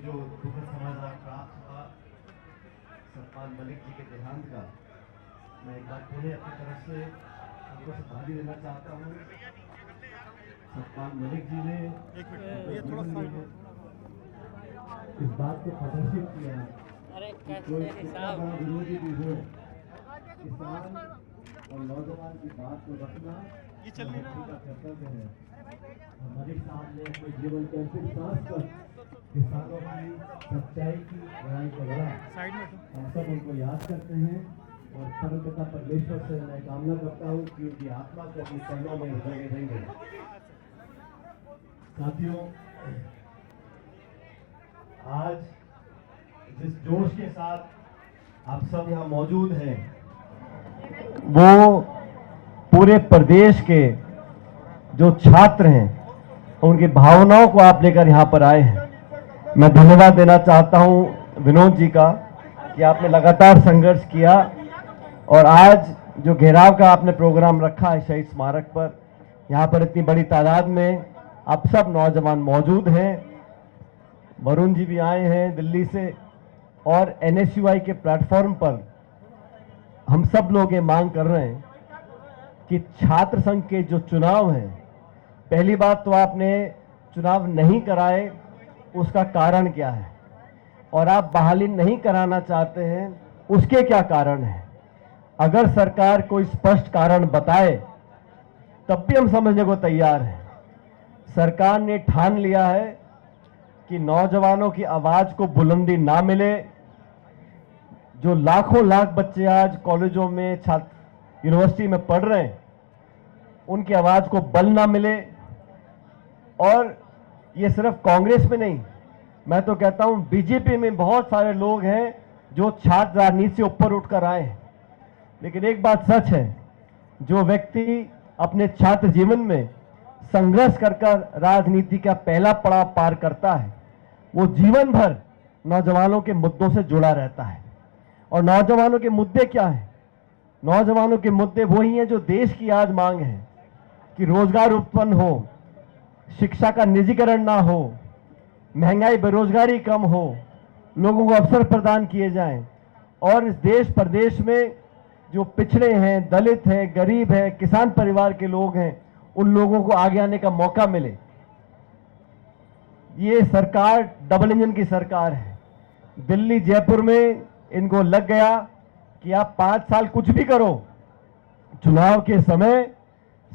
जो दुखद समाचार प्राप्त हुआ सतपाल मलिक जी के देहांत का, मैं एक बार फिर अपनी तरफ से उनको श्रद्धांजलि देना चाहता हूँ। सतपाल मलिक जी ने इस बात को प्रदर्शित किया कि कोई कितना बड़ा विरोधी भी हो, किसान और नौजवान की बात को रखना का कर्तव्य है। मलिक साहब ने अपने जीवन के अंतिम सांस पर किसानों की सच्चाई की लड़ाई को लड़ा। हम सब उनको याद करते हैं और परमपिता परमेश्वर से मैं कामना करता हूँ कि उनकी आत्मा को अपने चरणों में हृदय देंगे। साथियों, आज जिस जोश के साथ आप सब यहाँ मौजूद हैं, वो पूरे प्रदेश के जो छात्र हैं उनकी भावनाओं को आप लेकर यहाँ पर आए हैं। मैं धन्यवाद देना चाहता हूँ विनोद जी का कि आपने लगातार संघर्ष किया और आज जो घेराव का आपने प्रोग्राम रखा है शहीद स्मारक पर, यहाँ पर इतनी बड़ी तादाद में आप सब नौजवान मौजूद हैं। वरुण जी भी आए हैं दिल्ली से और NSUI के प्लेटफॉर्म पर हम सब लोग ये मांग कर रहे हैं कि छात्र संघ के जो चुनाव हैं, पहली बात तो आपने चुनाव नहीं कराए, उसका कारण क्या है, और आप बहाली नहीं कराना चाहते हैं, उसके क्या कारण हैं। अगर सरकार कोई स्पष्ट कारण बताए तब भी हम समझने को तैयार हैं। सरकार ने ठान लिया है कि नौजवानों की आवाज को बुलंदी ना मिले। जो लाखों लाख बच्चे आज कॉलेजों में, छात्र यूनिवर्सिटी में पढ़ रहे हैं, उनकी आवाज को बल ना मिले। और ये सिर्फ कांग्रेस में नहीं, मैं तो कहता हूं बीजेपी में बहुत सारे लोग हैं जो छात्र राजनीति से ऊपर उठकर आए हैं। लेकिन एक बात सच है, जो व्यक्ति अपने छात्र जीवन में संघर्ष कर राजनीति का पहला पड़ाव पार करता है, वो जीवन भर नौजवानों के मुद्दों से जुड़ा रहता है। और नौजवानों के मुद्दे क्या हैं? नौजवानों के मुद्दे वही हैं जो देश की आज मांग है कि रोजगार उत्पन्न हो, शिक्षा का निजीकरण ना हो, महंगाई बेरोजगारी कम हो, लोगों को अवसर प्रदान किए जाएं और इस देश प्रदेश में जो पिछड़े हैं, दलित हैं, गरीब हैं, किसान परिवार के लोग हैं, उन लोगों को आगे आने का मौका मिले। ये सरकार डबल इंजन की सरकार है। दिल्ली जयपुर में इनको लग गया कि आप 5 साल कुछ भी करो, चुनाव के समय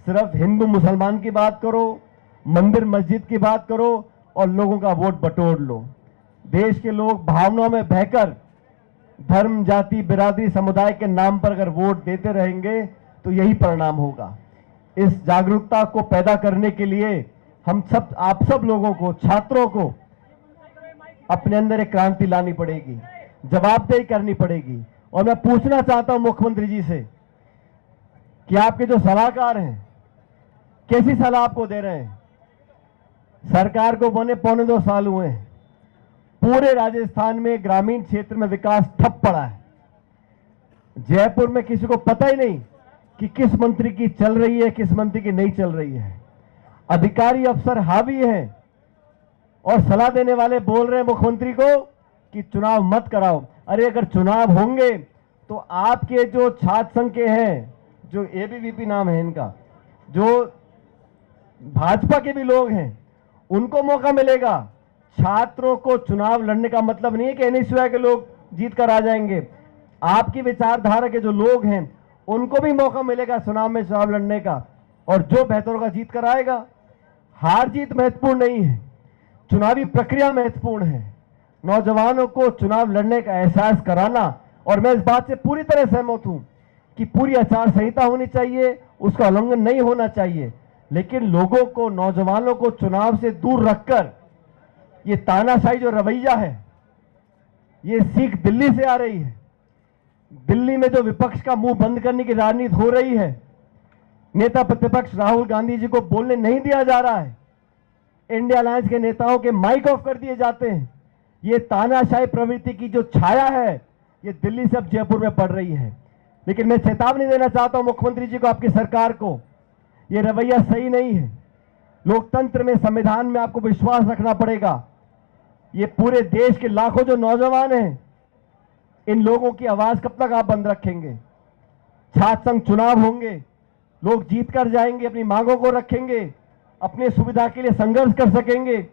सिर्फ हिंदू मुसलमान की बात करो, मंदिर मस्जिद की बात करो और लोगों का वोट बटोर लो। देश के लोग भावनाओं में बहकर धर्म, जाति, बिरादरी, समुदाय के नाम पर अगर वोट देते रहेंगे तो यही परिणाम होगा। इस जागरूकता को पैदा करने के लिए हम सब, आप सब लोगों को, छात्रों को अपने अंदर एक क्रांति लानी पड़ेगी, जवाबदेही करनी पड़ेगी। और मैं पूछना चाहता हूं मुख्यमंत्री जी से कि आपके जो सलाहकार हैं कैसी सलाह आपको दे रहे हैं? सरकार को बने 1.25 साल हुए हैं, पूरे राजस्थान में ग्रामीण क्षेत्र में विकास ठप पड़ा है। जयपुर में किसी को पता ही नहीं कि किस मंत्री की चल रही है, किस मंत्री की नहीं चल रही है। अधिकारी अफसर हावी हैं और सलाह देने वाले बोल रहे हैं मुख्यमंत्री को कि चुनाव मत कराओ। अरे अगर चुनाव होंगे तो आपके जो छात्र संघ के हैं, जो ABVP नाम है इनका, जो भाजपा के भी लोग हैं, उनको मौका मिलेगा। छात्रों को चुनाव लड़ने का मतलब नहीं है कि NSUI के लोग जीत कर आ जाएंगे। आपकी विचारधारा के जो लोग हैं उनको भी मौका मिलेगा चुनाव में चुनाव लड़ने का, और जो बेहतर होगा जीत कर आएगा। हार जीत महत्वपूर्ण नहीं है, चुनावी प्रक्रिया महत्वपूर्ण है। नौजवानों को चुनाव लड़ने का एहसास कराना, और मैं इस बात से पूरी तरह सहमत हूं कि पूरी आचार संहिता होनी चाहिए, उसका उल्लंघन नहीं होना चाहिए। लेकिन लोगों को, नौजवानों को चुनाव से दूर रखकर ये तानाशाही जो रवैया है, ये सीख दिल्ली से आ रही है। दिल्ली में जो विपक्ष का मुंह बंद करने की राजनीति हो रही है, नेता प्रतिपक्ष राहुल गांधी जी को बोलने नहीं दिया जा रहा है, इंडिया अलायंस के नेताओं के माइक ऑफ कर दिए जाते हैं। ये तानाशाही प्रवृत्ति की जो छाया है, ये दिल्ली से अब जयपुर में पड़ रही है। लेकिन मैं चेतावनी देना चाहता हूं मुख्यमंत्री जी को, आपकी सरकार को, ये रवैया सही नहीं है। लोकतंत्र में, संविधान में आपको विश्वास रखना पड़ेगा। ये पूरे देश के लाखों जो नौजवान हैं, इन लोगों की आवाज कब तक आप बंद रखेंगे? छात्र संघ चुनाव होंगे, लोग जीत कर जाएंगे, अपनी मांगों को रखेंगे, अपनी सुविधा के लिए संघर्ष कर सकेंगे।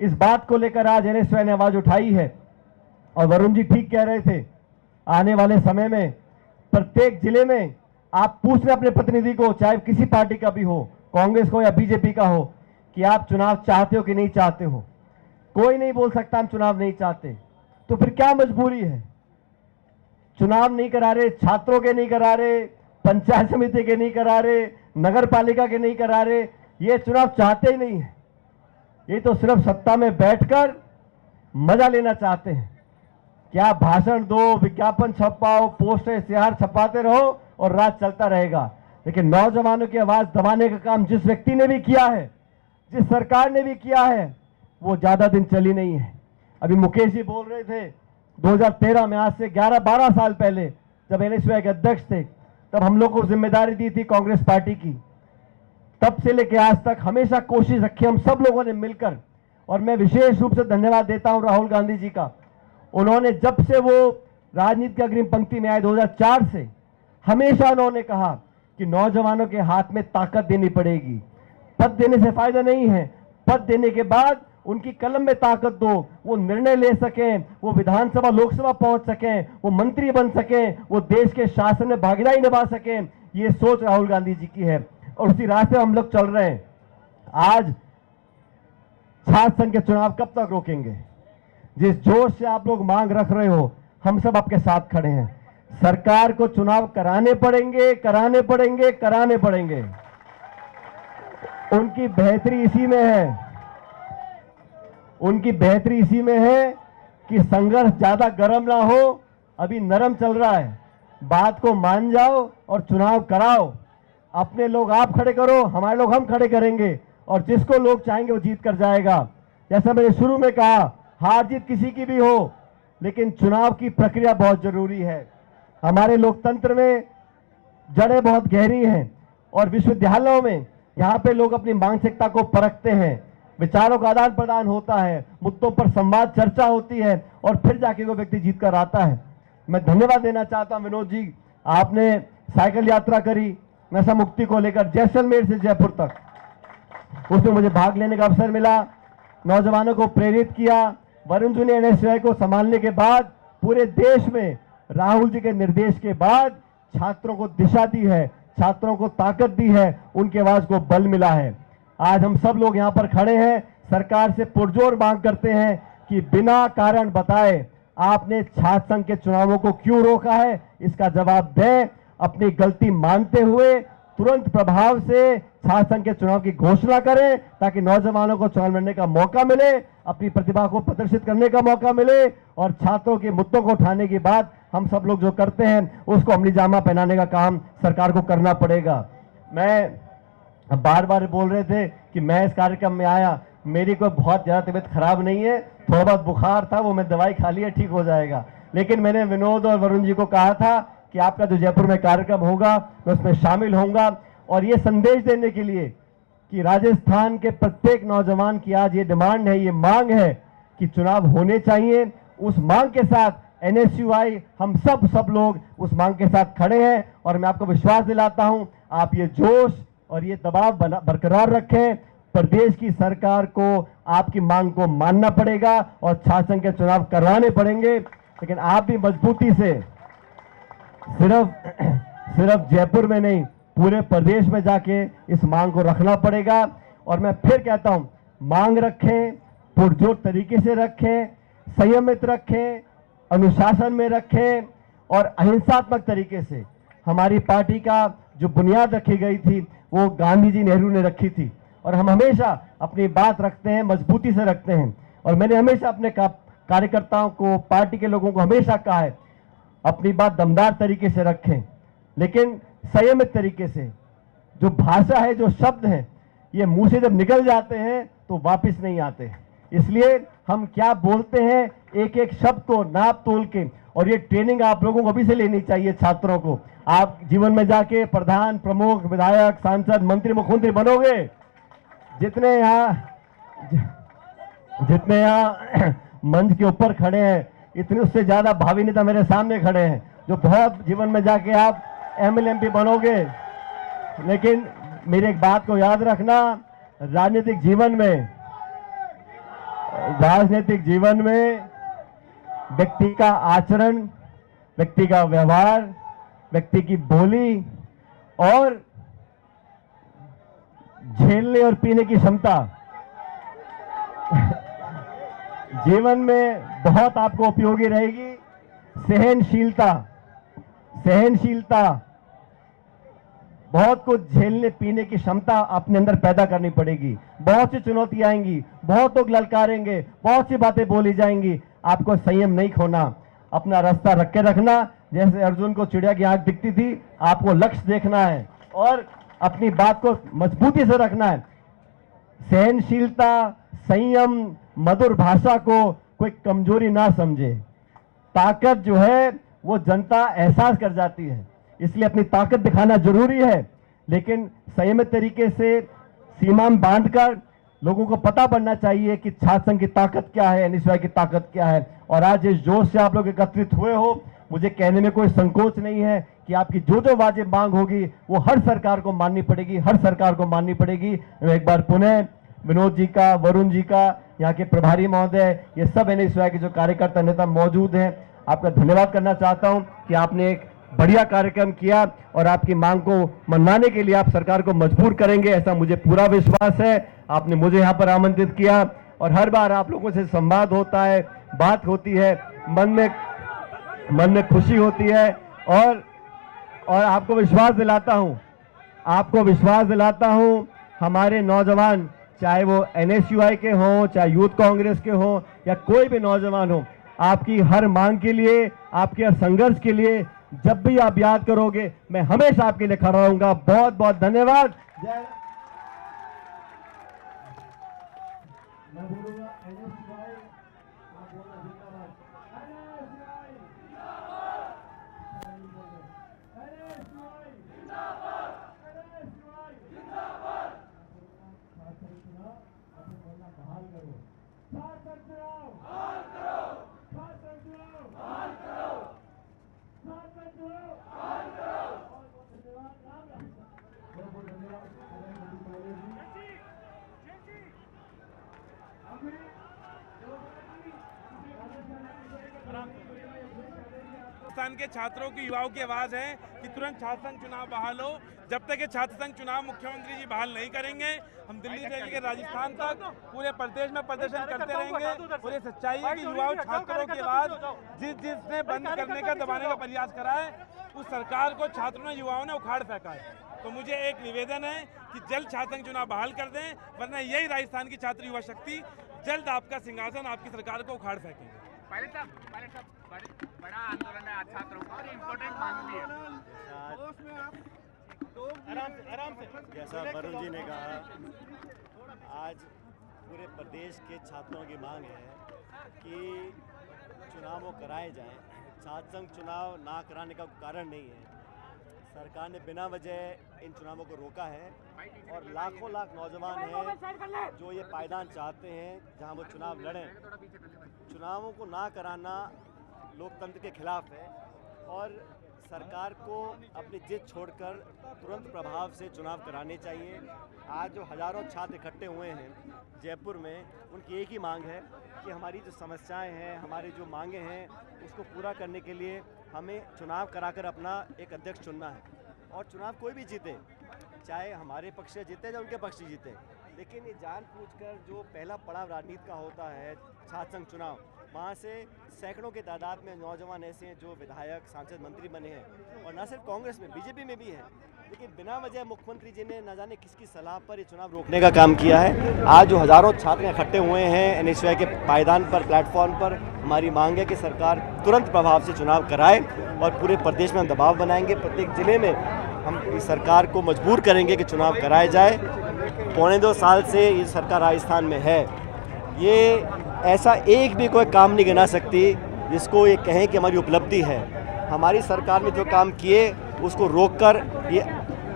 इस बात को लेकर आज एनएसयूआई ने आवाज उठाई है। और वरुण जी ठीक कह रहे थे, आने वाले समय में प्रत्येक जिले में आप पूछ रहे अपने प्रतिनिधि को, चाहे किसी पार्टी का भी हो, कांग्रेस को या बीजेपी का हो, कि आप चुनाव चाहते हो कि नहीं चाहते हो। कोई नहीं बोल सकता हम चुनाव नहीं चाहते। तो फिर क्या मजबूरी है? चुनाव नहीं करा रहे, छात्रों के नहीं करा रहे, पंचायत समिति के नहीं करा रहे, नगर पालिका के नहीं करा रहे, ये चुनाव चाहते ही नहीं है। ये तो सिर्फ सत्ता में बैठकर मजा लेना चाहते हैं। क्या भाषण दो, विज्ञापन छपाओ, पोस्टर इश्तेहार छपाते रहो और राज चलता रहेगा। लेकिन नौजवानों की आवाज दबाने का काम जिस व्यक्ति ने भी किया है, जिस सरकार ने भी किया है, वो ज्यादा दिन चली नहीं है। अभी मुकेश जी बोल रहे थे 2013 में, आज से 11-12 साल पहले जब एनएसयूआई के अध्यक्ष थे, तब हम लोग को जिम्मेदारी दी थी कांग्रेस पार्टी की। तब से लेकर आज तक हमेशा कोशिश रखी हम सब लोगों ने मिलकर। और मैं विशेष रूप से धन्यवाद देता हूं राहुल गांधी जी का। उन्होंने जब से वो राजनीति की अग्रिम पंक्ति में आए 2004 से, हमेशा उन्होंने कहा कि नौजवानों के हाथ में ताकत देनी पड़ेगी। पद देने से फायदा नहीं है, पद देने के बाद उनकी कलम में ताकत दो, वो निर्णय ले सकें, वो विधानसभा लोकसभा पहुंच सकें, वो मंत्री बन सकें, वो देश के शासन में भागीदारी निभा सकें। ये सोच राहुल गांधी जी की है और उसी रास्ते में हम लोग चल रहे हैं। आज छात्र संघ के चुनाव कब तक रोकेंगे? जिस जोश से आप लोग मांग रख रहे हो, हम सब आपके साथ खड़े हैं। सरकार को चुनाव कराने पड़ेंगे, कराने पड़ेंगे, कराने पड़ेंगे। उनकी बेहतरी इसी में है, उनकी बेहतरी इसी में है कि संघर्ष ज्यादा गर्म ना हो, अभी नरम चल रहा है। बात को मान जाओ और चुनाव कराओ। अपने लोग आप खड़े करो, हमारे लोग हम खड़े करेंगे और जिसको लोग चाहेंगे वो जीत कर जाएगा। जैसा मैंने शुरू में कहा, हार जीत किसी की भी हो, लेकिन चुनाव की प्रक्रिया बहुत जरूरी है। हमारे लोकतंत्र में जड़ें बहुत गहरी हैं और विश्वविद्यालयों में यहाँ पे लोग अपनी मानसिकता को परखते हैं, विचारों का आदान प्रदान होता है, मुद्दों पर संवाद चर्चा होती है और फिर जाके वो व्यक्ति जीत कर आता है। मैं धन्यवाद देना चाहता हूं विनोद जी, आपने साइकिल यात्रा करी नशा मुक्ति को लेकर जैसलमेर से जयपुर तक, उसमें मुझे भाग लेने का अवसर मिला, नौजवानों को प्रेरित किया। वरुण जी ने एनएसयूआई को संभालने के बाद पूरे देश में राहुल जी के निर्देश के बाद छात्रों को दिशा दी है, छात्रों को ताकत दी है, उनकी आवाज को बल मिला है। आज हम सब लोग यहाँ पर खड़े हैं, सरकार से पुरजोर मांग करते हैं कि बिना कारण बताए आपने छात्र संघ के चुनावों को क्यों रोका है, इसका जवाब दें। अपनी गलती मानते हुए तुरंत प्रभाव से छात्र संघ के चुनाव की घोषणा करें ताकि नौजवानों को चुनाव लड़ने का मौका मिले, अपनी प्रतिभा को प्रदर्शित करने का मौका मिले और छात्रों के मुद्दों को उठाने की बात हम सब लोग जो करते हैं उसको अमली जामा पहनाने का काम सरकार को करना पड़ेगा। मैं बार बार बोल रहे थे कि मैं इस कार्यक्रम में आया, मेरी कोई बहुत ज्यादा तबीयत खराब नहीं है, थोड़ा बहुत बुखार था, वो मैं दवाई खा लिया, ठीक हो जाएगा। लेकिन मैंने विनोद और वरुण जी को कहा था कि आपका जो जयपुर में कार्यक्रम होगा मैं उसमें शामिल होऊंगा और ये संदेश देने के लिए कि राजस्थान के प्रत्येक नौजवान की आज ये डिमांड है, ये मांग है कि चुनाव होने चाहिए। उस मांग के साथ एनएसयूआई हम सब लोग उस मांग के साथ खड़े हैं और मैं आपको विश्वास दिलाता हूं आप ये जोश और ये दबाव बरकरार रखें। प्रदेश की सरकार को आपकी मांग को मानना पड़ेगा और छात्र संघ के चुनाव करवाने पड़ेंगे, लेकिन आप भी मजबूती से सिर्फ जयपुर में नहीं पूरे प्रदेश में जाके इस मांग को रखना पड़ेगा। और मैं फिर कहता हूं, मांग रखें, पुरजोर तरीके से रखें, संयमित रखें, अनुशासन में रखें और अहिंसात्मक तरीके से। हमारी पार्टी का जो बुनियाद रखी गई थी वो गांधी जी नेहरू ने रखी थी और हम हमेशा अपनी बात रखते हैं, मजबूती से रखते हैं। और मैंने हमेशा अपने कार्यकर्ताओं को, पार्टी के लोगों को हमेशा कहा है अपनी बात दमदार तरीके से रखें, लेकिन संयमित तरीके से। जो भाषा है, जो शब्द हैं, ये मुंह से जब निकल जाते हैं तो वापस नहीं आते। इसलिए हम क्या बोलते हैं, एक एक शब्द को नाप तोल के, और ये ट्रेनिंग आप लोगों को अभी से लेनी चाहिए छात्रों को। आप जीवन में जाके प्रधान, प्रमुख, विधायक, सांसद, मंत्री, मुख्यमंत्री बनोगे, जितने यहाँ मंच के ऊपर खड़े हैं, इतने उससे ज़्यादा भावी नेता मेरे सामने खड़े हैं जो बहुत जीवन में जाके आप MLA MP बनोगे। लेकिन मेरी एक बात को याद रखना, राजनीतिक जीवन में व्यक्ति का आचरण, व्यक्ति का व्यवहार, व्यक्ति की बोली और झेलने और पीने की क्षमता जीवन में बहुत आपको उपयोगी रहेगी। सहनशीलता, बहुत कुछ झेलने पीने की क्षमता अपने अंदर पैदा करनी पड़ेगी। बहुत सी चुनौतियां आएंगी, बहुत लोग ललकारेंगे, बहुत सी बातें बोली जाएंगी, आपको संयम नहीं खोना, अपना रास्ता रख के रखना। जैसे अर्जुन को चिड़िया की आंख दिखती थी, आपको लक्ष्य देखना है और अपनी बात को मजबूती से रखना है। सहनशीलता, संयम, मधुर भाषा को कोई कमजोरी ना समझे। ताकत जो है वो जनता एहसास कर जाती है, इसलिए अपनी ताकत दिखाना जरूरी है, लेकिन संयमित तरीके से सीमा में बांधकर लोगों को पता बनना चाहिए कि छात्र संघ की ताकत क्या है, NSY की ताकत क्या है। और आज इस जोश से आप लोग एकत्रित हुए हो, मुझे कहने में कोई संकोच नहीं है कि आपकी जो जो वाजिब मांग होगी वो हर सरकार को माननी पड़ेगी, हर सरकार को माननी पड़ेगी। मैं एक बार पुनः विनोद जी का, वरुण जी का, यहाँ के प्रभारी महोदय, ये सब NSY के जो कार्यकर्ता नेता मौजूद हैं, आपका धन्यवाद करना चाहता हूँ कि आपने एक बढ़िया कार्यक्रम किया और आपकी मांग को मनाने के लिए आप सरकार को मजबूर करेंगे, ऐसा मुझे पूरा विश्वास है। आपने मुझे यहाँ पर आमंत्रित किया और हर बार आप लोगों से संवाद होता है, बात होती है, मन में खुशी होती है और आपको विश्वास दिलाता हूँ हमारे नौजवान, चाहे वो NSY के हों, चाहे यूथ कांग्रेस के हों या कोई भी नौजवान हो, आपकी हर मांग के लिए, आपके हर संघर्ष के लिए जब भी आप याद करोगे, मैं हमेशा आपके लिए खड़ा रहूंगा। बहुत बहुत धन्यवाद। हिंदुस्तान के छात्रों की, युवाओं की आवाज है कि तुरंत छात्र संघ चुनाव बहाल हो। जब तक ये छात्र संघ चुनाव मुख्यमंत्री जी बहाल नहीं करेंगे, हम दिल्ली से लेकर राजस्थान तक पूरे प्रदेश में प्रदर्शन करते रहेंगे। और ये सच्चाई है कि युवाओं छात्रों की आवाज जिसने बंद करने का, दबाने का प्रयास करा है, उस सरकार को छात्रों ने, युवाओं ने उखाड़ फेंका है। तो मुझे एक निवेदन है कि जल्द छात्र संघ चुनाव बहाल कर दें, वरना यही राजस्थान की छात्र युवा शक्ति जल्द आपका सिंहासन, आपकी सरकार को उखाड़ फेंकेंगे। बड़ा आंदोलन है आज छात्रों का और इम्पोर्टेंट मांग भी है। आराम से जैसा वरुण जी ने कहा, आज पूरे प्रदेश के छात्रों की मांग है कि चुनाव कराए जाएं। छात्र संघ चुनाव ना कराने का कारण नहीं है, सरकार ने बिना वजह इन चुनावों को रोका है और लाखों लाख नौजवान हैं जो ये पायदान चाहते हैं जहां वो चुनाव लड़ें। चुनावों को ना कराना लोकतंत्र के खिलाफ है और सरकार को अपनी जिद छोड़कर तुरंत प्रभाव से चुनाव कराने चाहिए। आज जो हज़ारों छात्र इकट्ठे हुए हैं जयपुर में, उनकी एक ही मांग है कि हमारी जो समस्याएं हैं, हमारी जो मांगें हैं, उसको पूरा करने के लिए हमें चुनाव कराकर अपना एक अध्यक्ष चुनना है। और चुनाव कोई भी जीते, चाहे हमारे पक्ष से जीते या उनके पक्ष से जीते, लेकिन ये जानबूझकर जो पहला पड़ाव राजनीति का होता है छात्र संघ चुनाव, वहाँ से सैकड़ों की तादाद में नौजवान ऐसे हैं जो विधायक, सांसद, मंत्री बने हैं और न सिर्फ कांग्रेस में, बीजेपी में भी हैं। लेकिन बिना वजह मुख्यमंत्री जी ने न जाने किसकी सलाह पर ये चुनाव रोकने का काम किया है। आज जो हज़ारों छात्र इकट्ठे हुए हैं NSY के पायदान पर, प्लेटफॉर्म पर, हमारी मांग है कि सरकार तुरंत प्रभाव से चुनाव कराए और पूरे प्रदेश में हम दबाव बनाएंगे। प्रत्येक ज़िले में हम इस सरकार को मजबूर करेंगे कि चुनाव कराए जाए। 2.25 साल से ये सरकार राजस्थान में है, ये ऐसा एक भी कोई काम नहीं गिना सकती जिसको ये कहें कि हमारी उपलब्धि है। हमारी सरकार ने जो काम किए उसको रोककर ये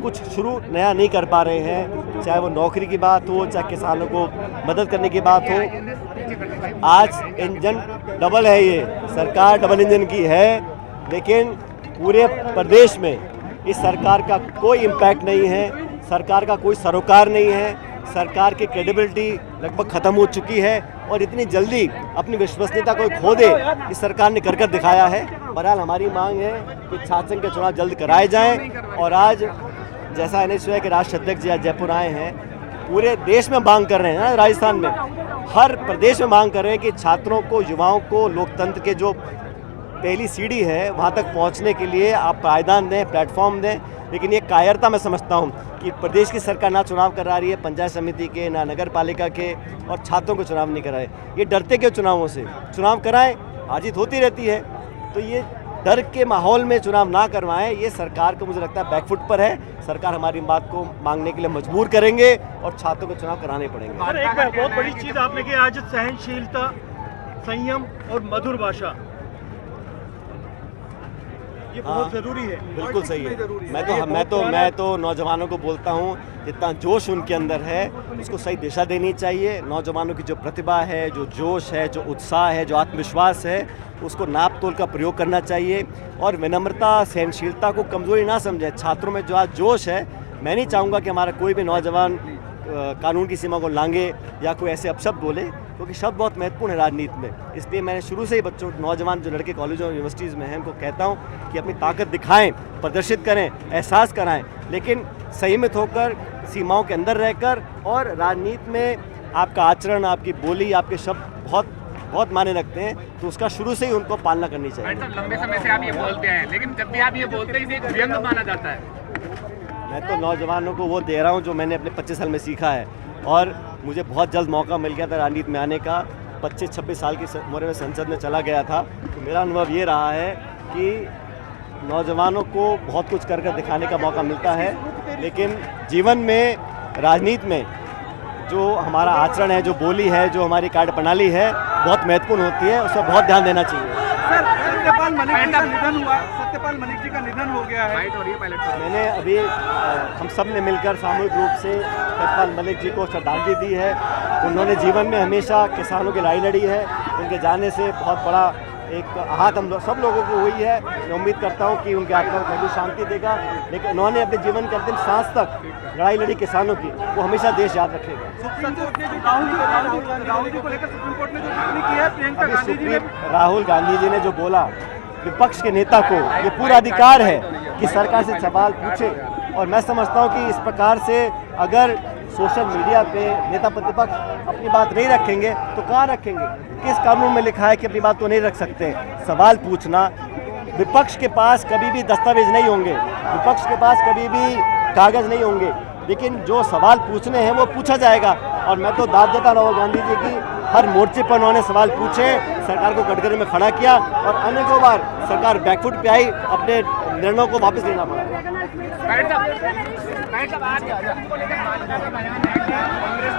कुछ शुरू नया नहीं कर पा रहे हैं, चाहे वो नौकरी की बात हो, चाहे किसानों को मदद करने की बात हो। आज इंजन डबल है, ये सरकार डबल इंजन की है, लेकिन पूरे प्रदेश में इस सरकार का कोई इम्पैक्ट नहीं है, सरकार का कोई सरोकार नहीं है, सरकार की क्रेडिबिलिटी लगभग ख़त्म हो चुकी है और इतनी जल्दी अपनी विश्वसनीयता को खो दे इस सरकार ने कर दिखाया है। बहरहाल हमारी मांग है कि छात्र संघ के चुनाव जल्द कराए जाएं और आज जैसा NSUI के राष्ट्रीय अध्यक्ष जी आज जयपुर आए हैं, पूरे देश में मांग कर रहे हैं ना, राजस्थान में हर प्रदेश में मांग कर रहे हैं कि छात्रों को, युवाओं को लोकतंत्र के जो पहली सीढ़ी है वहाँ तक पहुँचने के लिए आप पायदान दें, प्लेटफॉर्म दें। लेकिन ये कायरता मैं समझता हूँ कि प्रदेश की सरकार ना चुनाव करा रही है पंचायत समिति के, ना नगर पालिका के, और छात्रों को चुनाव नहीं कराए। ये डरते क्यों चुनावों से? चुनाव कराएं, हार जीत होती रहती है, तो ये डर के माहौल में चुनाव ना करवाएं, ये सरकार को मुझे लगता है बैकफुट पर है। सरकार हमारी बात को मांगने के लिए मजबूर करेंगे और छात्रों को चुनाव कराने पड़ेंगे। सर, एक बहुत बड़ी चीज़ आपने की आज, सहनशीलता, संयम और मधुर भाषा, ये बहुत जरूरी है। बिल्कुल सही है। मैं तो नौजवानों को बोलता हूँ, जितना जोश उनके अंदर है उसको सही दिशा देनी चाहिए। नौजवानों की जो प्रतिभा है, जो जोश है, जो उत्साह है, जो आत्मविश्वास है, उसको नाप तोल का प्रयोग करना चाहिए और विनम्रता, सहनशीलता को कमज़ोरी ना समझे। छात्रों में जो आज जोश है, मैं नहीं चाहूँगा कि हमारा कोई भी नौजवान कानून की सीमा को लांघे या कोई ऐसे अपशब्द बोले, क्योंकि शब्द बहुत महत्वपूर्ण है राजनीति में। इसलिए मैंने शुरू से ही बच्चों, नौजवान जो लड़के कॉलेजों और यूनिवर्सिटीज़ में हैं, उनको कहता हूँ कि अपनी ताकत दिखाएं, प्रदर्शित करें, एहसास कराएं, लेकिन संयमित होकर, सीमाओं के अंदर रहकर। और राजनीति में आपका आचरण, आपकी बोली, आपके शब्द बहुत मायने रखते हैं, तो उसका शुरू से ही उनको पालना करनी चाहिए। लंबे समय से आप ये बोलते हैं, लेकिन जब भी आप ये बोलते हैं इसे एक व्यंग माना जाता है। मैं तो नौजवानों को वो दे रहा हूँ जो मैंने अपने 25 साल में सीखा है, और मुझे बहुत जल्द मौका मिल गया था राजनीति में आने का। 25-26 साल की उम्र में संसद में चला गया था, तो मेरा अनुभव ये रहा है कि नौजवानों को बहुत कुछ कर दिखाने का मौका मिलता है, लेकिन जीवन में, राजनीति में जो हमारा आचरण है, जो बोली है, जो हमारी कार्यप्रणाली है, बहुत महत्वपूर्ण होती है, उस पर बहुत ध्यान देना चाहिए। सत्यपाल मलिक जी का निधन हुआ, सत्यपाल मलिक जी का निधन हो गया है। मैंने अभी हम सब ने मिलकर सामूहिक रूप से सत्यपाल मलिक जी को श्रद्धांजलि दी है। उन्होंने जीवन में हमेशा किसानों की लड़ाई लड़ी है, उनके जाने से बहुत बड़ा एक आहत हम सब लोगों को हुई है। मैं उम्मीद करता हूं कि उनके आत्मा को शांति देगा, लेकिन उन्होंने अपने जीवन के अंतिम सांस तक लड़ाई लड़ी किसानों की, वो हमेशा देश याद रखेगा। राहुल गांधी जी ने जो बोला, विपक्ष के नेता को ये पूरा अधिकार है कि सरकार से सवाल पूछे, और मैं समझता हूँ कि इस प्रकार से अगर सोशल मीडिया पे नेता प्रतिपक्ष अपनी बात नहीं रखेंगे तो कहाँ रखेंगे? किस कानून में लिखा है कि अपनी बात को नहीं रख सकते? सवाल पूछना, विपक्ष के पास कभी भी दस्तावेज नहीं होंगे, विपक्ष के पास कभी भी कागज नहीं होंगे, लेकिन जो सवाल पूछने हैं वो पूछा जाएगा। और मैं तो दाद देता राहुल गांधी जी की, हर मोर्चे पर उन्होंने सवाल पूछे, सरकार को कटघरे में खड़ा किया, और अनेकों बार सरकार बैकफुट पे आई, अपने निर्णयों को वापस लेना पड़ा। कांग्रेस